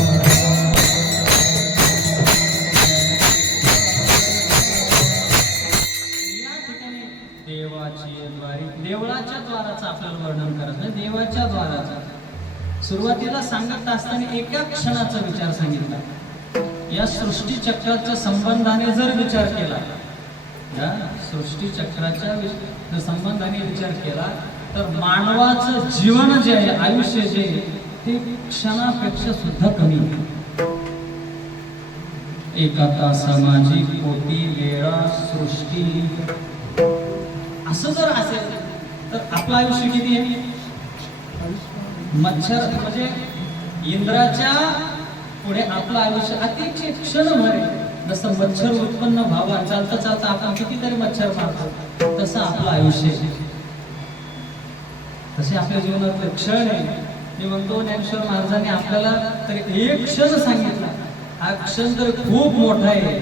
सुरुवातीला सांगत असताना एका क्षणाचा विचार सांगितला. या सृष्टी चक्राच्या संबंधाने जर विचार केला, या सृष्टी चक्राच्या संबंधाने विचार केला तर मानवाचं जीवन जे आहे, आयुष्य जे आहे ते क्षणापेक्षा सुद्धा कमी आहे. एका तासामाजी कोटी वेळा सृष्टी, असं जर असेल तर आपलं आयुष्य किती आहे? मच्छर म्हणजे इंद्राच्या पुढे आपलं आयुष्य अतिशय क्षणभर आहे. जसं मच्छर उत्पन्न व्हावा, चालता चालता आपण कितीतरी मच्छर मारतो, तसं आपलं आयुष्य आहे. तसे आपल्या जीवनातले क्षण आहे. मी म्हणतो ज्ञानेश्वर महाराजांनी आपल्याला तरी एक क्षण सांगितला, हा क्षण तर खूप मोठा आहे.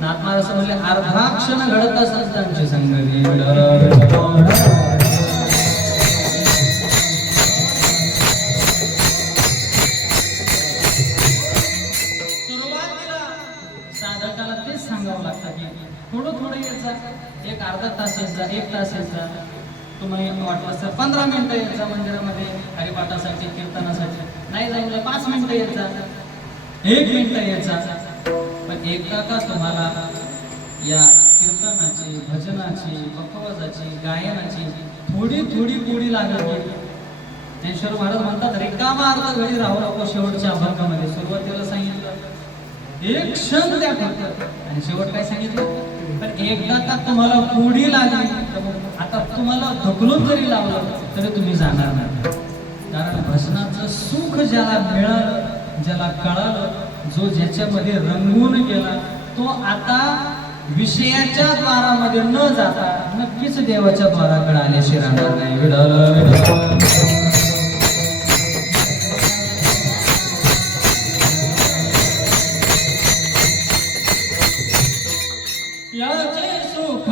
नाथ महाराज असं म्हणले, अर्धा क्षण घडत असत त्यांचे संगती. सुरुवातीला साधकाला तेच सांगावं लागतं की थोडं थोडं येत जा, एक अर्धा तास येत जा, एक तास येत जा, तुम्ही वाटलं तर 15 मिनिटं येत जा मंदिरामध्ये हरिपाठासाठी, कीर्तनासाठी. नाही जमलं 5 मिनिटं येत जा, 1 मिनिटं येत जा. पण एकदा का तुम्हाला या कीर्तनाची, भजनाची, उपवासाची, गायनाची थोडी थोडी गोडी लागत गेली. ज्ञानेश्वर महाराज म्हणतात, रिकामा अर्ध घडी राहू नको शेवटच्या अभंगामध्ये. सुरुवातीला सांगितलं एक क्षण द्या फक्त, आणि शेवट काय सांगितलं? पण एकदा का तुम्हाला गोडी लागली, आता तुम्हाला ढकलून जरी लावलं तरी तुम्ही जाणार नाही. कारण भजनाचं सुख ज्याला मिळालं, ज्याला कळालं, जो ज्याच्यामध्ये रंगून गेला, तो आता विषयाच्या द्वारामध्ये न जाता नक्कीच देवाच्या द्वाराकडे आल्याशी राहणार नाही. विठ्ठल याचे सुख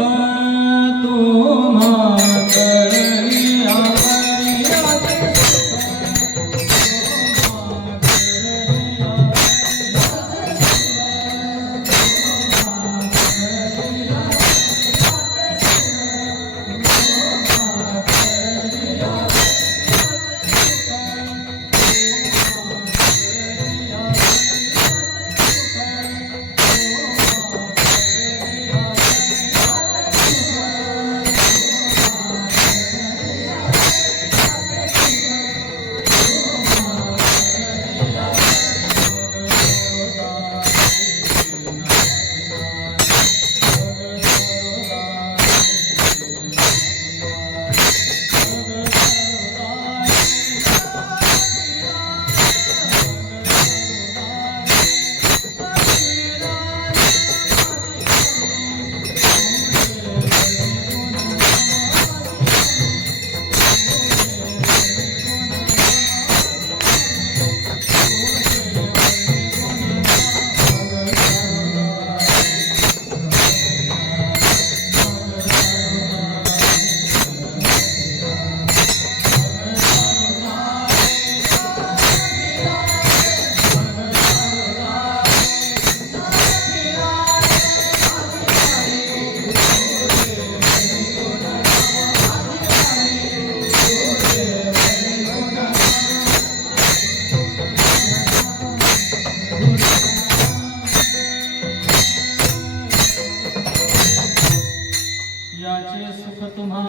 याचे सुख तुम्हा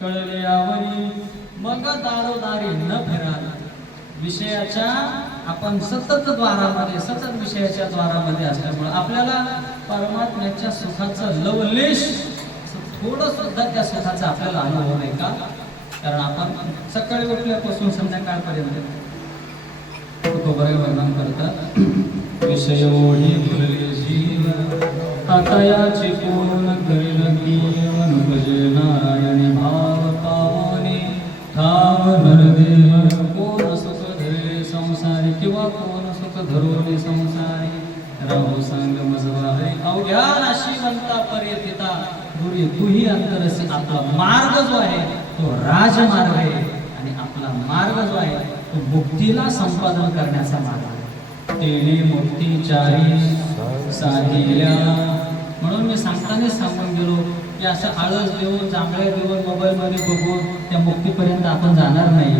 कळले आवरी, मग दारोदारी न फिराल. विषयाच्या आपण सतत द्वारामध्ये, सतत विषयाच्या द्वारामध्ये असल्यामुळे आपल्याला परमात्म्याच्या सुखाचं लवलेश थोडं सुद्धा त्या सुखाचा आपल्याला अनुभव नाही का? कारण आपण सकाळी उठल्यापासून संध्याकाळपर्यंत तुकोबरे वर्णन करतात, विषय ओढी फुलले जीव, आता याची पूर्ण करील कीवन, भजे नारायणी भाव पावने, ठाव नरदेव. कोण सुख धरले संसारी, किंवा कोण सुख धरवले संसारी, राहू सांग मजवा हरी. अवघ्या नाशिवंता पर्यतिता गुरु तुही अंतरसी. आपला मार्ग जो आहे तो राजमार्ग आहे, आणि आपला मार्ग जो आहे तो मुक्तीला संपादन करण्याचा मार्ग आहे. तेने मुक्ती चारी सांगितल्या. म्हणून मी सांगताना सांगून गेलो की असं आळस देऊन, जांभळे देऊन, मोबाईलमध्ये बघून त्या मुक्तीपर्यंत आपण जाणार नाही.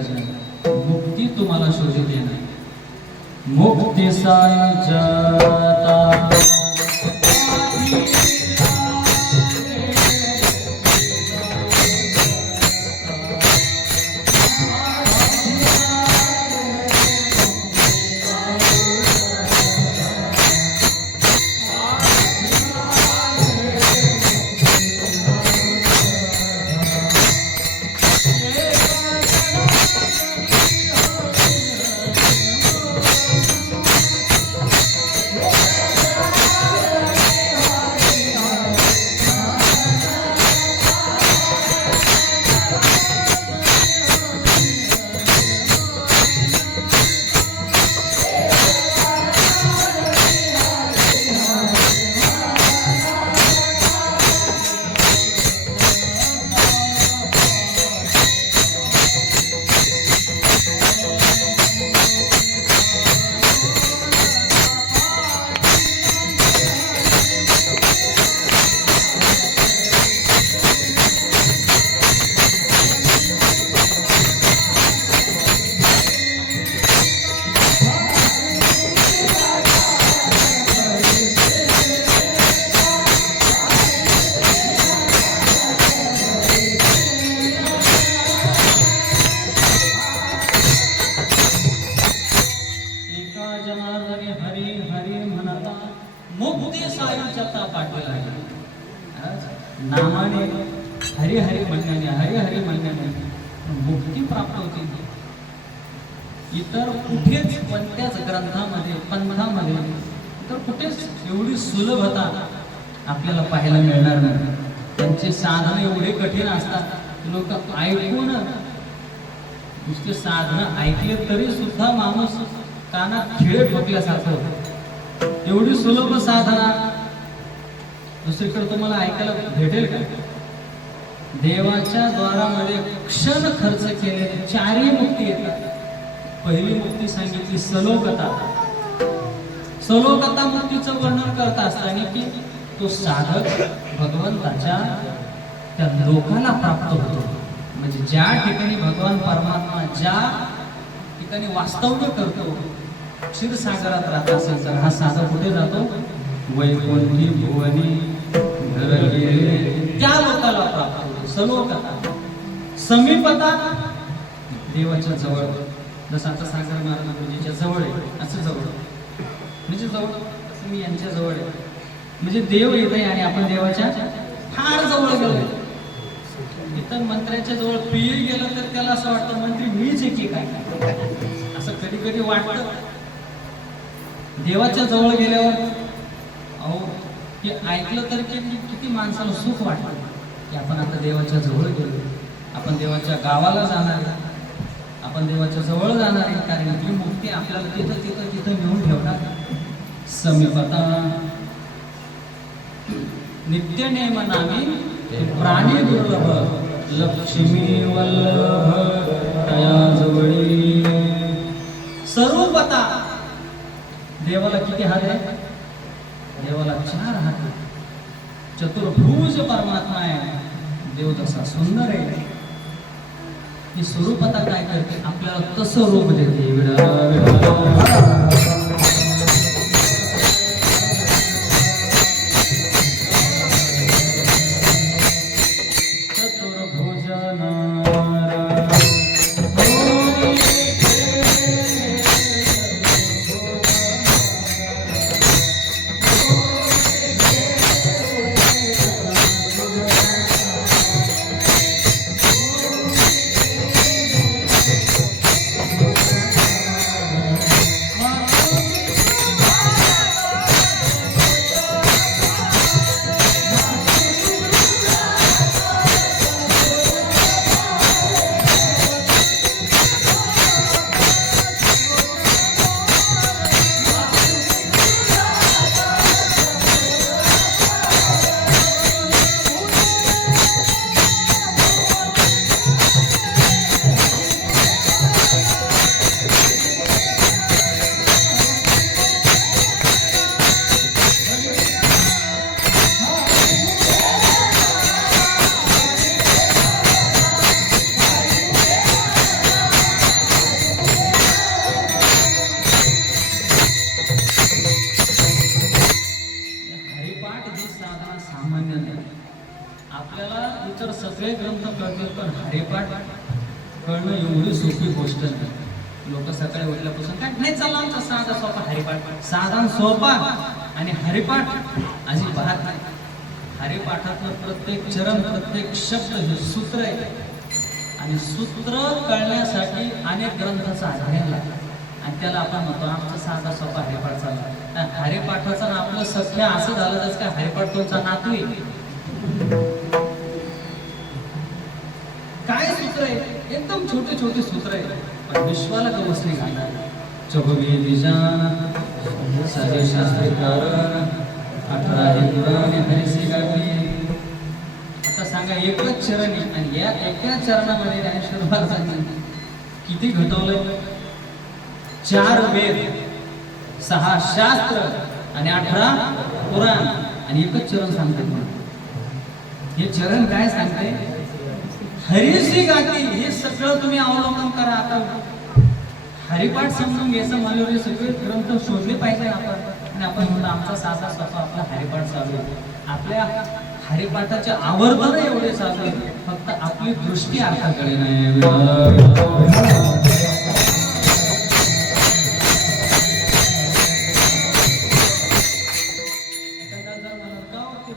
गरज नाही, मुक्ती तुम्हाला शोधित येणार. मुक्ती साई जाता जनार्दनी हरी हरी म्हणता मुक्ती साईच्या पाठी लागली. नामाने हरी हरी म्हणण्याने हरी हरी म्हणण्याने मुक्ती प्राप्त होती. इतर कुठेच कोणत्याच ग्रंथामध्ये पंथामध्ये तर कुठेच एवढी सुलभता आपल्याला पाहायला मिळणार नाही. त्यांचे साधन एवढे कठीण असतात, लोक ऐकून नुसते साधनं ऐकले तरी सुद्धा माणूस कानात खिळे ठोकल्यासारखं होतं. एवढी सुलभ साधना दुसरीकडे तुम्हाला ऐकायला भेटेल का? देवाच्या द्वारामध्ये क्षण खर्च केले चारही मुक्ती येतात. पहिली मुक्ती सांगितली सलोकता. सलोकता मुक्तीचं वर्णन करत असताना की तो साधक भगवंताच्या त्या लोकाला प्राप्त होतो. म्हणजे ज्या ठिकाणी भगवान परमात्मा ज्या ठिकाणी वास्तव्य करतो, क्षीरसागरात राहत असेल तर हा साधक कुठे जातो? वैकुंठी भुवनी त्या लोकाला प्राप्त होतो. सलोकता. समीपता देवाच्या जवळ, जसं आता सागर महाराज गुरुजीच्या जवळ आहे असं जवळ, म्हणजे जवळ असं मी यांच्या जवळ आहे, म्हणजे देव येत आहे आणि आपण देवाच्या फार जवळ गेलो. इतर मंत्र्याच्या जवळ पिये गेलं तर त्याला असं वाटतं मंत्री मीच आहे की काय, असं कधी कधी वाटतं. देवाच्या जवळ गेल्यावर अहो हे ऐकलं तर किती माणसाला सुख वाटतं की आपण आता देवाच्या जवळ गेलो, आपण देवाच्या गावाला जाणार आहे, आपण देवाच्या जवळ जाणार आहे. कारण ही मुक्ती आपल्याला तिथं तिथं तिथं नेऊन ठेवणार. समीपता नित्य नेम नामी प्राणी दुर्लभ लक्ष्मी वल्लभ तया जवळी. स्वरूपता. देवाला किती हात आहे? देवाला 4 हात. चतुर्भुज परमात्मा आहे. देव तसा सुंदर आहे. ही स्वरूपता काय करते? आपल्याला तसं रूप देते. पण हरिपाठ कळणं एवढी सोपी गोष्ट नाही. लोक सकाळी उठल्यापासून काय नाही चालला आमचा साधा सोपा हरिपाठ, साधा सोपा आणि हरिपाठ अजिबात नाही. हरिपाठातलं प्रत्येक चरण, प्रत्येक शब्द हे सूत्र आहे आणि सूत्र कळण्यासाठी अनेक ग्रंथाचा अध्ययन लागतं आणि त्याला आपण म्हणतो आमचा साधा सोपा हरिपाठ चालला. त्या हरिपाठाचा ना आपलं सख्य असं झालं जसं काय हरिपाठ तुमचा नातू आहे. काय सूत्र आहे, एकदम छोटे छोटे सूत्र आहे पण विश्वाला कवच नाही घालणार. चौवेदी जान सारे शास्त्रीकार 18 हे पुराण हरिसी गाठी. आता सांगा एकच चरण आहे आणि या एका चरणामध्ये ज्ञानेश्वर महाराजांनी किती घटवलंय. 4 वेद, 6 शास्त्र आणि 18 पुराण आणि एकच चरण सांगते. हे चरण काय सांगते, हरिसी गाठी. हे सगळं तुम्ही अवलंबन करा. आता हरिपाठ समजून घ्यायचं म्हणल्यावर सगळे ग्रंथ शोधले पाहिजे आपण आणि आपण म्हणतो आमचा साधा स्वतः आपला हरिपाठ चालू आहे. आपल्या हरिपाठाचे आवर्तन एवढे चालू आहे, फक्त आपली दृष्टी अर्थाकडे नाही.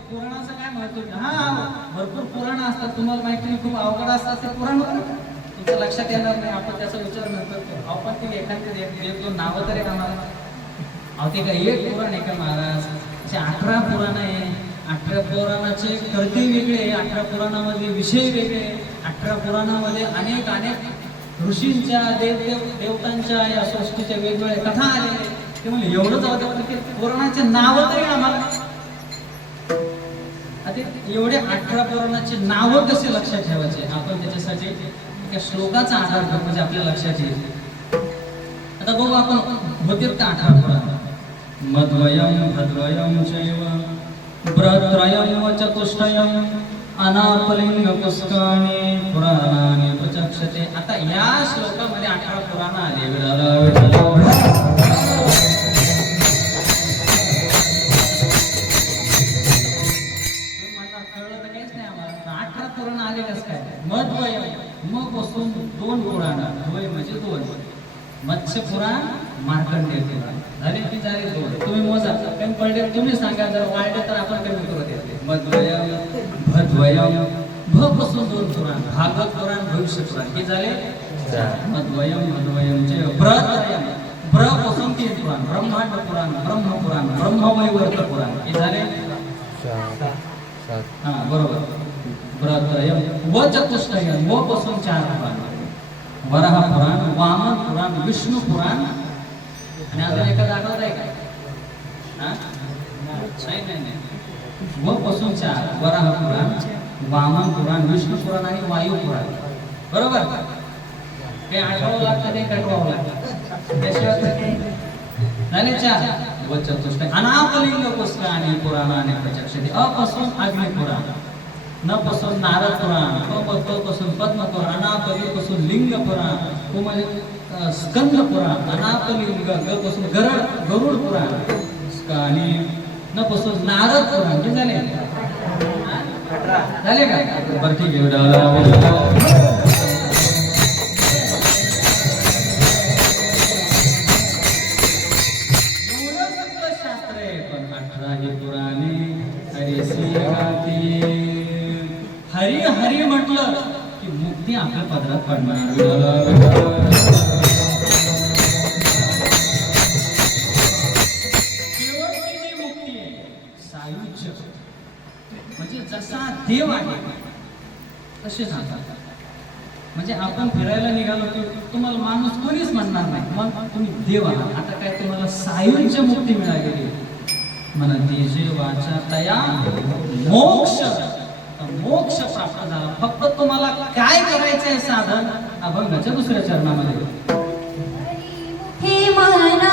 पुराणाचं काय महत्व? हा भरपूर पुराण असतात, तुम्हाला माहिती नाही, खूप अवघड असतात ते पुराण. तुमच्या लक्षात येणार नाही, आपण त्याचा विचार नंतर करू. आपण ते एखाद्या एक दोन नावं तरी आम्हाला. अहो ते काय एक पुराण आहे का महाराज? असे 18 पुराण आहे. 18 पुराणाचे कर्ते वेगळे, 18 पुराणामध्ये विषय वेगळे, 18 पुराणामध्ये अनेक अनेक ऋषींच्या देवतांच्या या सृष्टीच्या वेगवेगळ्या कथा आलेल्या. ते म्हणजे एवढं जाऊ की पुराणाचे नावं तरी आम्हाला. आता एवढे 18 पुराणाचे नावं कसे लक्षात ठेवायचे आपण, त्याच्यासाठी एका श्लोकाचा आधार घेऊन म्हणजे आपल्या लक्षात येईल. आता बघू आपण होतील का 18 पुराण. मध्वयम भद्वयम चैव ब्रत्रयम चतुष्टयम अनापलिंग पुष्कानि पुराणानि प्रचक्षते. आता या श्लोकामध्ये 18 पुराण आले. मत्स्य पुराण, मार्कंडेय पुराण झाले की झाले 2. तुम्ही मोजा, कमी पडले तुम्ही सांगा, जर वाढले तर आपण कमी करत येते. मध्वयम भद्वयम भ पासून 2 पुराण, भागवत पुराण, भविष्य पुराण हे झाले 4. मध्वयम भद्वयम चे ब्रत्रयम, ब्र पासून 3 पुराण, ब्रह्मांड पुराण, ब्रह्म पुराण, ब्रह्मवैवर्त पुराण हे झाले 7. हा बरोबर. ब्रत्रयम व चतुष्टयम व पासून 4 पुराण, वराह पुराण, वामन पुराण, विष्णू पुराण आणि अजून एखादा आठवत आहे का? नाही. व पासून 4 वराह पुराण, वामन पुराण, विष्णू पुराण आणि वायू पुराण. बरोबर. हे आठवावं लागतं, ते कटवावं लागतं, त्याशिवाय झाले 4. व चतुष्टय अनापलिंग पुष्कानि पुराणानि प्रचक्षते. अपासून अग्नि पुराण, न पासून नारद पुराण, प पासून पद्म पुराण, अनापली पासून लिंग पुराण, प म्हणजे स्कंद पुराण, अनापलिंग, ग पासून गरुड पुराण आणि न पासून नारद पुराण. हे झाले झाले का? बरं ठीक आहे. शास्त्र आहे पण 18 हे पुराणे हरिसी गाठी. हरी हरी म्हटलं की मुक्ती आपल्या पदरात पडणार. शेवटची जी मुक्ती आहे सायुज्य, म्हणजे जसा देव आहे तसे सांगतात. म्हणजे आपण फिरायला निघालो की तुम्हाला माणूस कोणीच म्हणणार नाही, मग तुम्ही देव आहात. आता काय तुम्हाला सायुज्य मुक्ती मिळालेली म्हणा. ती जे वाचा तया मोक्ष, मोक्ष प्राप्त झाला. फक्त तुम्हाला काय करायचंय साधन, अभंगाच्या 2ऱ्या चरणामध्ये. हे मना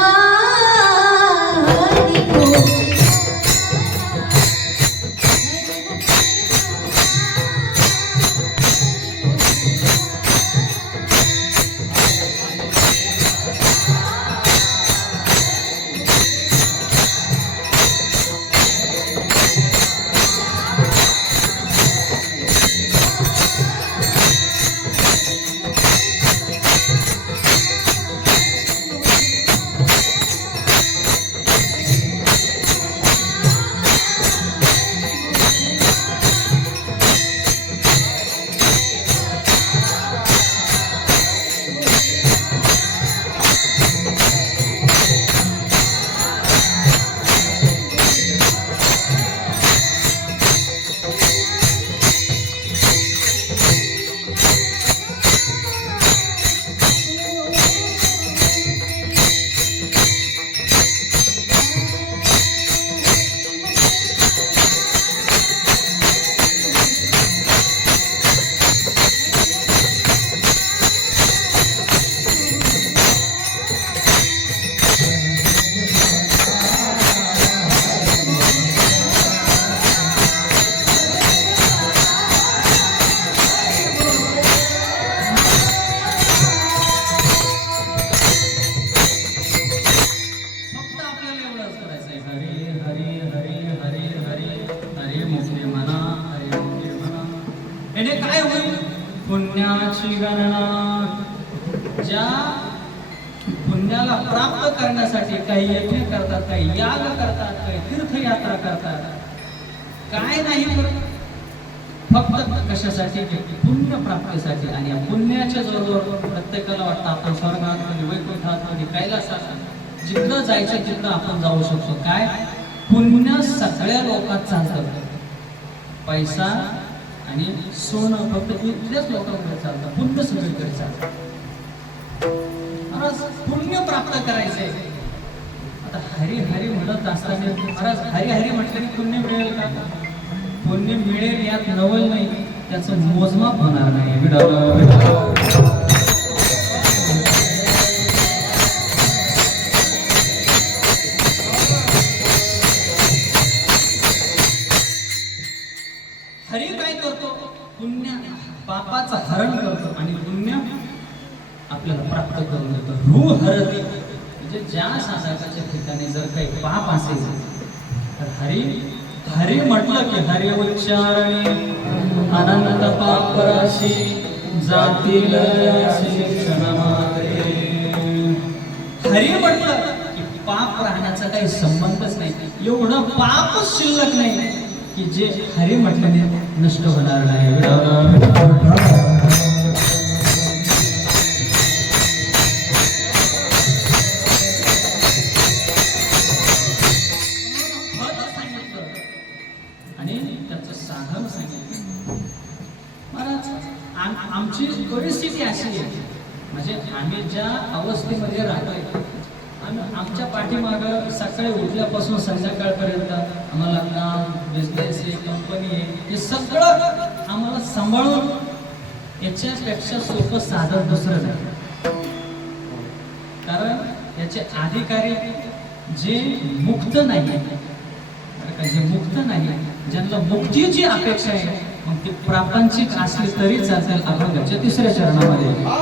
ज्या पुण्याला प्राप्त करण्यासाठी काही यज्ञ करतात, काही याग करतात, काही तीर्थयात्रा करतात, काय नाही करत, फक्त कशासाठी? पुण्य प्राप्तीसाठी. आणि या पुण्याच्या जवळ प्रत्येकाला वाटतं आपण स्वर्गात कधी वैकुंठात कधी कैलासात जिकडं जायचं तिकडं आपण जाऊ शकतो. काय पुण्य सगळ्या लोकात चालतं. पैसा आणि सोनं फक्त इथल्याच लोकांकडे चालतं, पुण्य सगळीकडे चालतं. महाराज पुण्य प्राप्त करायचंय. आता हरी हरी म्हणत असताना महाराज हरी हरी म्हटलं की पुण्य मिळेल का? पुण्य मिळेल यात नवल नाही, त्याचं मोजमाप होणार नाही. हरी काय करतो? पुण्य पापाचं हरण करतो आणि पुण्य आपल्याला प्राप्त करून देतो. रूह हरती म्हणजे ज्या साधकाच्या ठिकाणी जर काही पाप असेल तर हरी हरी म्हटलं की हरी उच्चारणे अनंत पाप राशी जातील क्षणमात्रे. हरी म्हटलं की पाप राहण्याचा काही संबंधच नाही. एवढं पाप शिल्लक नाही की जे हरी म्हटल्याने नष्ट होणार नाही. आणि त्याचं साधन सांगितलं. महाराज आमची परिस्थिती अशी आहे, म्हणजे आम्ही ज्या अवस्थेमध्ये राहतोय, आमच्या पाठीमागं सकाळी उठल्यापासून संध्याकाळपर्यंत आम्हाला काम, बिझनेस आहे, कंपनी आहे, हे सगळं आम्हाला सांभाळून याच्यापेक्षा सोपं साधन दुसरं नाही. कारण याचे अधिकारी जे मुक्त नाही, जे मुक्त नाही, ज्यांना मुक्तीची अपेक्षा आहे, मग ती प्रापंचिक असली तरी चालेल. अभंगाच्या तिसऱ्या चरणामध्ये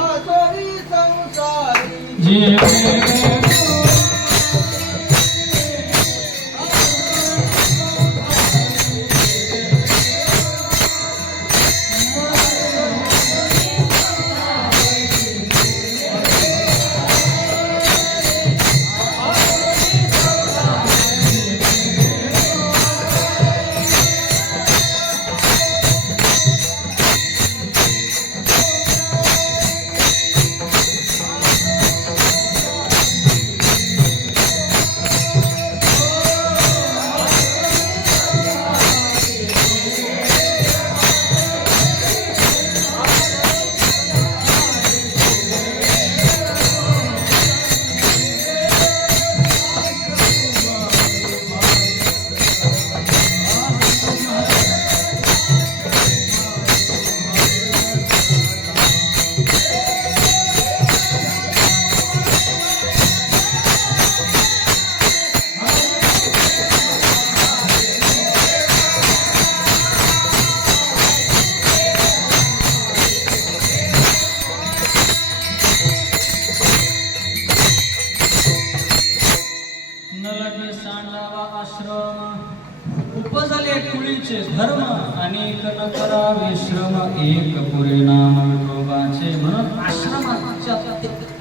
उपजले कुळीचे धर्म अनेक न करावे श्रम एक पुरे नाम विठोबाचे. म्हणून आश्रमाच्या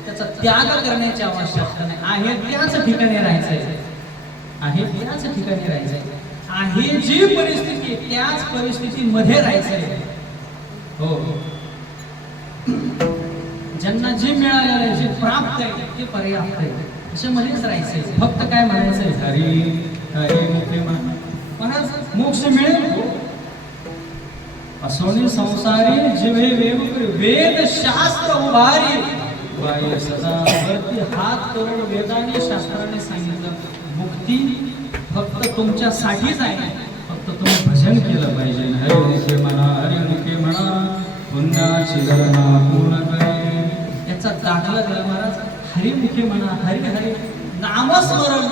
त्याचा त्याग करण्याची आवश्यकता नाही. आहे त्याच ठिकाणी राहायचंय, आहे त्याच ठिकाणी राहायचंय, आहे जी परिस्थिती त्याच परिस्थितीमध्ये राहायचंय. हो, ज्यांना जे मिळालेलं आहे, जे प्राप्त आहे ते पर्याप्त आहे, त्याच्यामध्येच राहायचंय. फक्त काय म्हणायचंय? हरी हरी मुखे म्हणा. महाराज मोक्ष मिळेल असोनी संसारी जिवे वेद शास्त्र उभारी बाह्य सदा वरती हात करून वेदाने शास्त्राने सांगितलं मुक्ती फक्त तुमच्यासाठीच आहे. फक्त तुम्ही भजन केलं पाहिजे. हरिमुखे म्हणा, हरिमुखे म्हणा, पुण्याची गणना पूर्ण करे. याचा दाखला दिला महाराज. हरिमुखे म्हणा, हरी हरी नामस्मरण.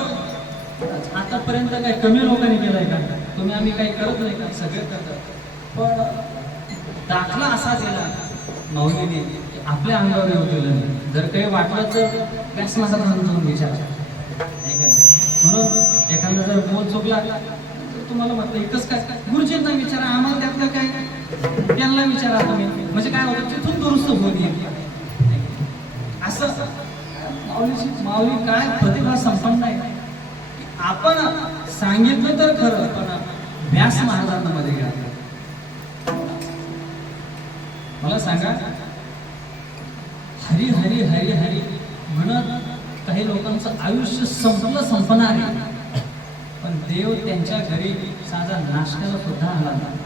आतापर्यंत काय कमी लोकांनी केलंय का? तुम्ही आम्ही काही करत नाही का? सगळे करतात. पण दाखला असा दिला माऊलीने की आपल्या अंगावर येऊ दिलं नाही. जर काही वाटलं तर त्याच माझा जाऊन विचार. म्हणून एखादा जर बोल चुकला तर तुम्हाला म्हटलं एकच काय, गुरुजींना विचारा, आम्हाला त्यातलं काय, त्यांना विचारा तुम्ही. म्हणजे काय होतं, तिथून दुरुस्त होऊन येईल. असं माऊली काय प्रतिभा संपन्न आहे. आपण सांगितलं तर खरं, पण व्यास महाराजांना मध्ये घ्या. मला सांगा, हरी हरी हरी हरी म्हणत काही लोकांचं आयुष्य संपणार आहे, पण देव त्यांच्या घरी साधा नाश्त्याला सुद्धा आला नाही.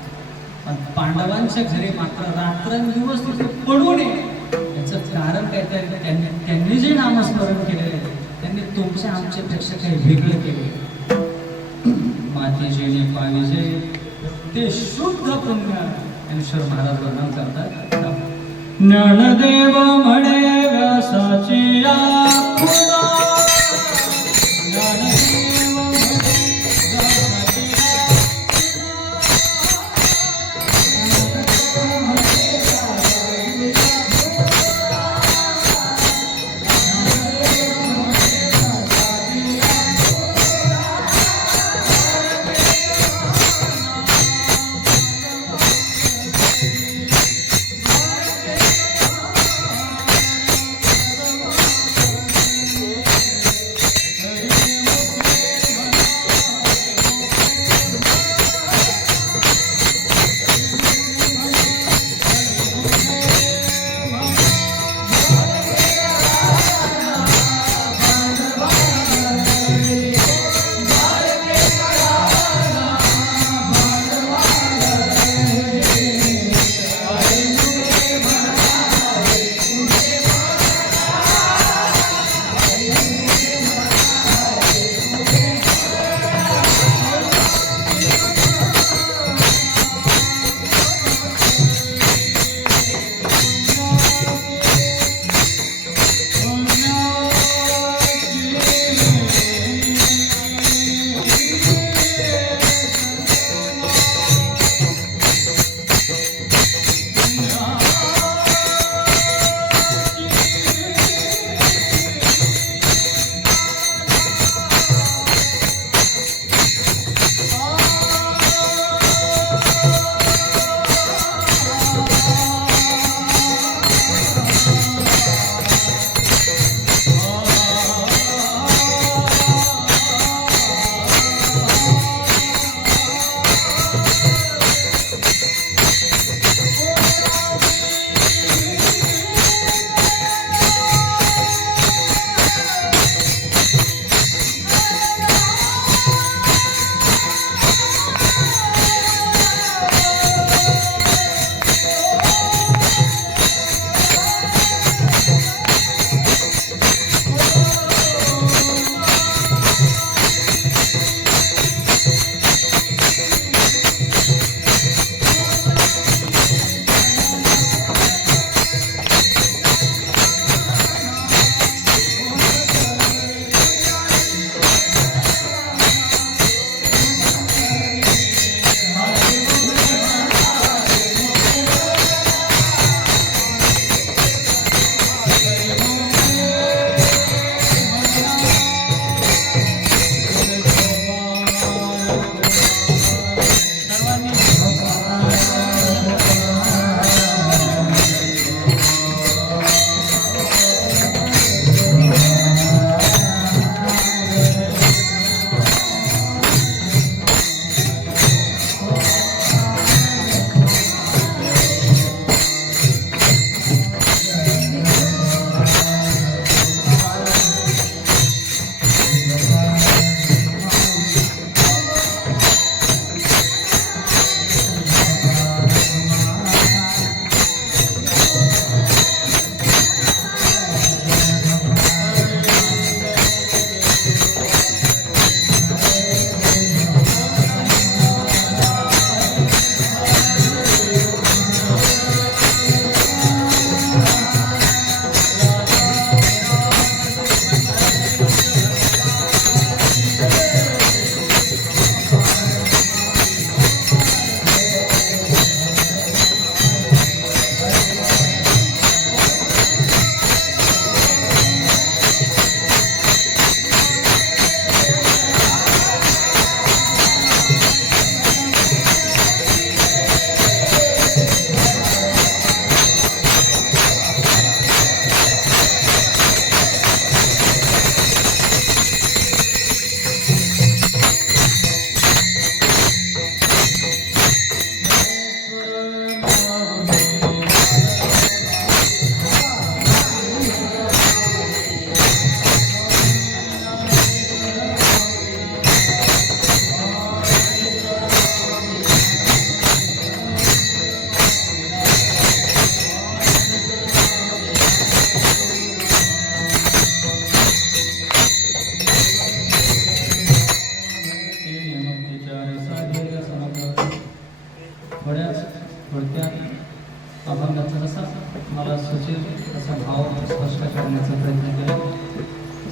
पण पांडवांच्या घरी मात्र रात्रंदिवस तिथे पडू नये याचं कारण काहीतरी त्यांनी जे नामस्मरण केलेले त्यांनी तुमच्या आमच्यापेक्षा काही वेगळं केले. माती जेणे पाविजे ते शुद्ध पुण्य ज्ञानेश्वर महाराज वर्णन करतात. ज्ञानदेव म्हणे व्यासाची आपुला, ज्ञानदेव म्हणे व्यासाची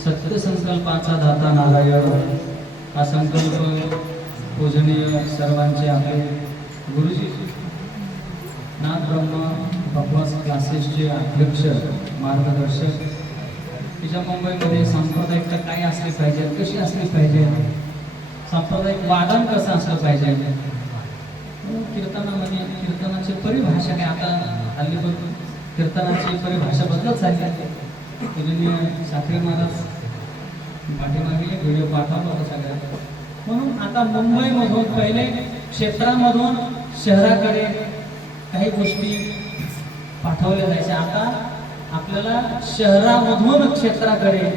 सत्यसंकल्पाचा दाता नारायण हा संकल्प पूजनीय सर्वांचे आपले गुरुजी नाथ ब्रह्म भगवत क्लासेसचे अध्यक्ष मार्गदर्शक तिच्या मुंबईमध्ये सांप्रदायिकता काय असली पाहिजे, कशी असली पाहिजे, सांप्रदायिक वादन कसं असलं पाहिजे, कीर्तनामध्ये कीर्तनाची परिभाषा काय आता हल्ली पण कीर्तनाची परिभाषा बदलत चालली. पूजनीय साखरे महाराज पाठीमागे व्हिडिओ पाठवला होता सगळ्या. म्हणून आता मुंबईमधून पहिले क्षेत्रामधून शहराकडे काही गोष्टी पाठवल्या जायच्या. आता आपल्याला शहरामधून क्षेत्राकडे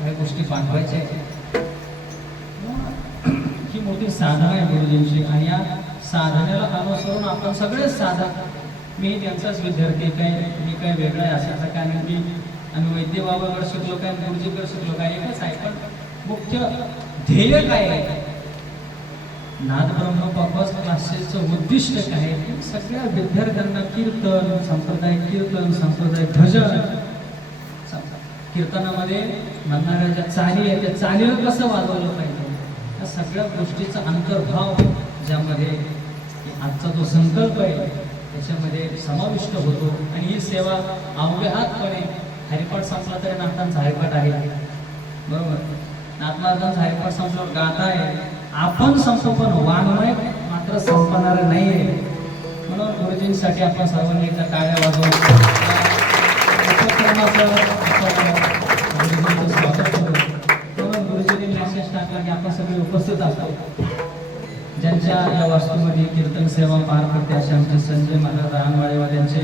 काही गोष्टी पाठवायच्या आहेत. ही मोठी साधना आहे गुरुजींची आणि या साधनेला अनुसरून आपण सगळेच साधक, मी त्यांचाच विद्यार्थी, मी काय वेगळं आहे असं काय नाही की आम्ही वैद्य बाबाकडे शिकलो काय गुरुजीकडे शिकलो काय, एकच आहे. पण मुख्य ध्येय काय आहे, नाथ ब्रह्म भगवत क्लासेसचं उद्दिष्ट काय आहे, सगळ्या विद्यार्थ्यांना कीर्तन, सांप्रदायिक भजन, कीर्तनामध्ये म्हणणाऱ्या ज्या चाली आहेत त्या चालीला कसं वाजवलं पाहिजे, या सगळ्या गोष्टीचा अंतर्भाव ज्यामध्ये आजचा जो संकल्प आहे त्याच्यामध्ये समाविष्ट होतो. आणि ही सेवा अवघातपणे हरिपाठ संपला तरी नाथांचा हरिपाठ आहे, बरोबर. नाथ महाराजांचा हरिपाठ संपल्यावर गाथा आहे, आपण संपू पण वाङ्मय मात्र संपणार नाही आहे. म्हणून गुरुजींसाठी आपण सर्वांनी एकदा टाळ्या वाजवून उपक्रमाचं स्वागत करू. म्हणून गुरुजींनी मेसेज टाकला की आपण सगळे उपस्थित असतो. ज्यांच्या या वास्तूमध्ये कीर्तन सेवा पार पडते असे आमचे संजय महाराज रानवाडेवाल्यांचे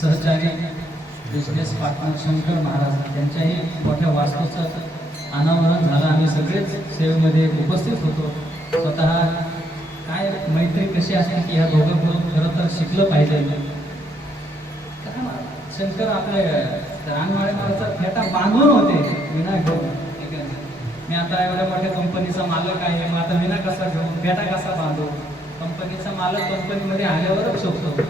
सहचारी बिझनेस पार्टनर शंकर महाराज, त्यांच्याही मोठ्या वास्तूचं अनावरण झालं. आम्ही सगळेच सेवेमध्ये उपस्थित होतो. स्वतः काय मैत्री कशी असते की ह्या दोघांकडून खरं तर शिकलं पाहिजे. शंकर आपले रानवाडे महाराजचा फेटा बांधून होते विना घेऊन. मी आता एवढ्या मोठ्या कंपनीचा मालक आहे, मग आता विना कसा घेऊन फेटा कसा बांधू. कंपनीचा मालक कंपनीमध्ये आल्यावरच शोधतो.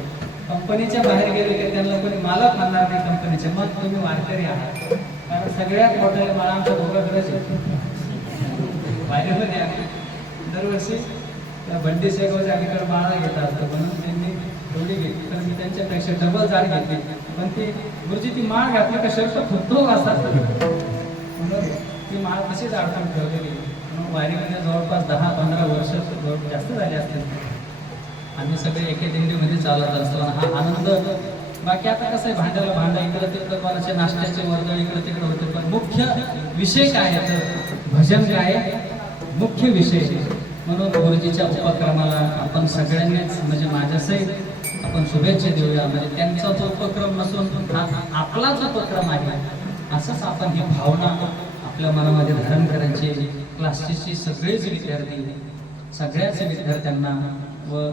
कंपनीच्या बाहेर गेले की त्यांना कोणी मालक म्हणणार नाही कंपनीचे, मग तुम्ही वारकरी आहात. कारण सगळ्यात मोठे मला आमच्या दोघांकडेच बाहेरमध्ये आहे. दरवर्षी त्या बंडी शेगावच्या अलीकडे माळा घेत असतो, म्हणून त्यांनी थोडी घेतली तर मी त्यांच्यापेक्षा डबल जाड घेतली. पण ती गुरुजी ती माळ घातली का शर्ट फुटतो असतात, म्हणून ती माळ तशीच अडकून ठेवलेली. म्हणून वारीमध्ये जवळपास 10-15 वर्ष जास्त झाले असतील. आम्ही सगळे एके दिंडीमध्ये चालत असतो. हा आनंद बाकी आता कसं आहे, भांड्याला भांडा इकडं तिकडं, कोणाचे नाश्त्याचे वर्दळ इकडं तिकडं होते. पण मुख्य विषय काय आहे तर भजन काय, मुख्य विषय. म्हणून गुरुजीच्या उपक्रमाला आपण सगळ्यांनीच म्हणजे माझ्यासहित आपण शुभेच्छा देऊया. म्हणजे त्यांचा जो उपक्रम नसून हा आपलाच उपक्रम आहे असंच आपण ही भावना आपल्या मनामध्ये धारण करायची. क्लासेसची सगळेच विद्यार्थी, सगळ्याच विद्यार्थ्यांना व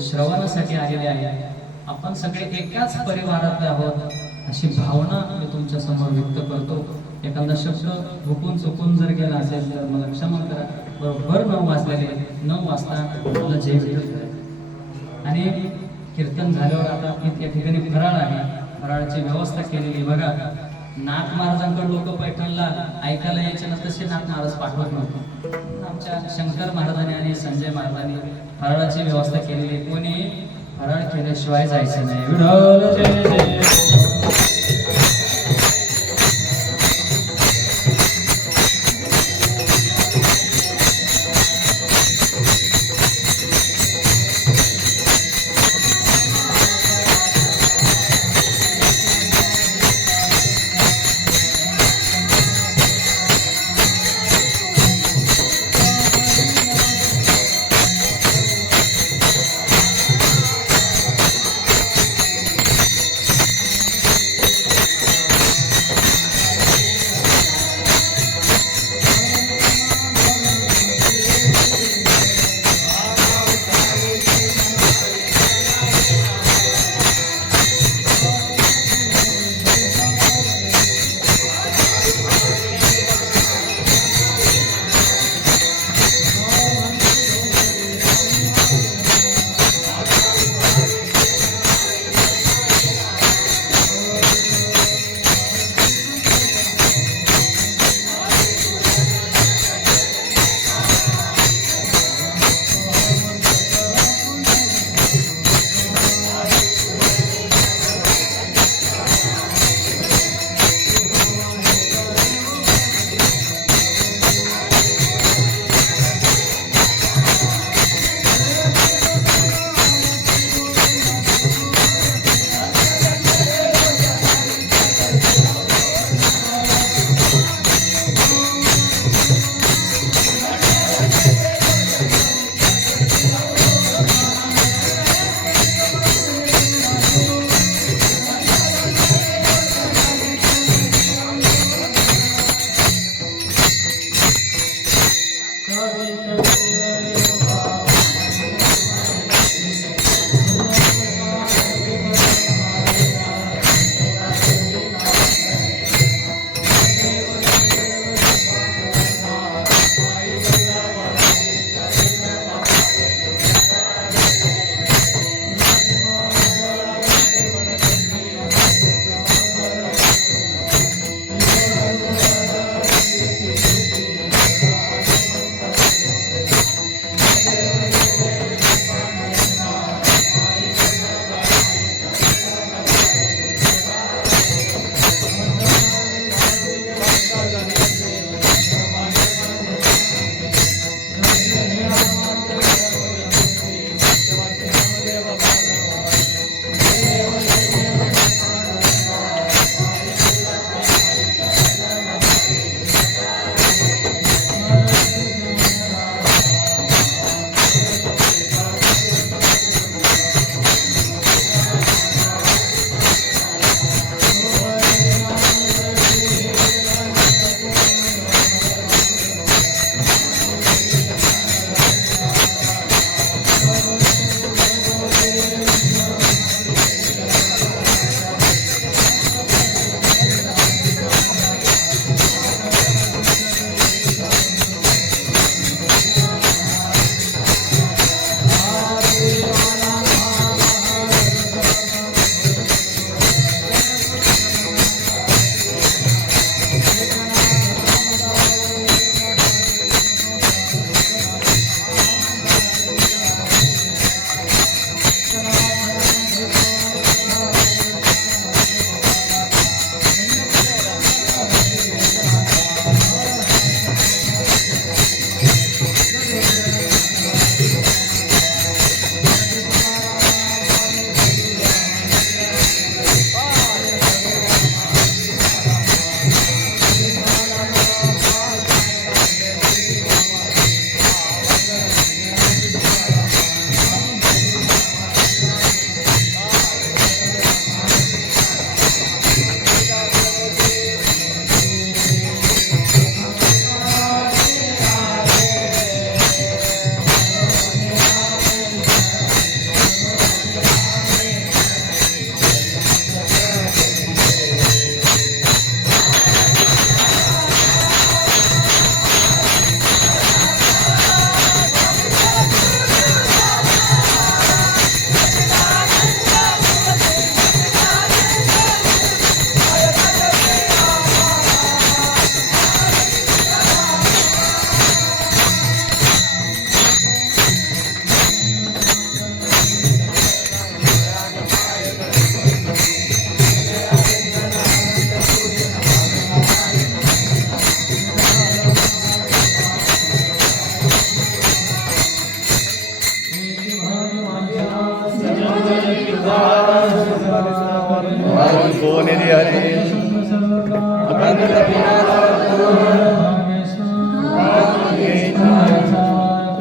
श्रवणासाठी आलेले आहे, आपण सगळे एकाच परिवारातले आहोत अशी भावना मी तुमच्या समोर व्यक्त करतो. एखादा शब्द हुकून चुकून जर गेला असेल तर मला क्षमा करा. बरोबर 9 वाजलेले, 9 वाजता मला जय विठ्ठल. आणि कीर्तन झाल्यावर आता त्या ठिकाणी फराळ आहे, फराळाची व्यवस्था केलेली. बघा, नाथ महाराजांकडे लोक पैठणला ऐकायला यायचे ना, तसे नाथ महाराज पाठवत नव्हते. आमच्या शंकर महाराजांनी आणि संजय महाराजांनी फराळाची व्यवस्था केलेली. कोणी फराळ केल्याशिवाय जायचं नाही. विठ्ठल जय जय.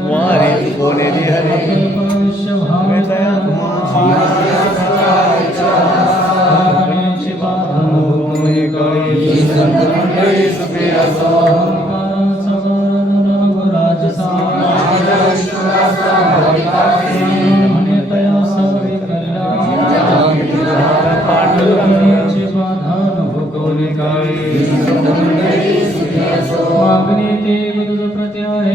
वारी कोणे हरे मागणी ते गुरु प्रत्याहे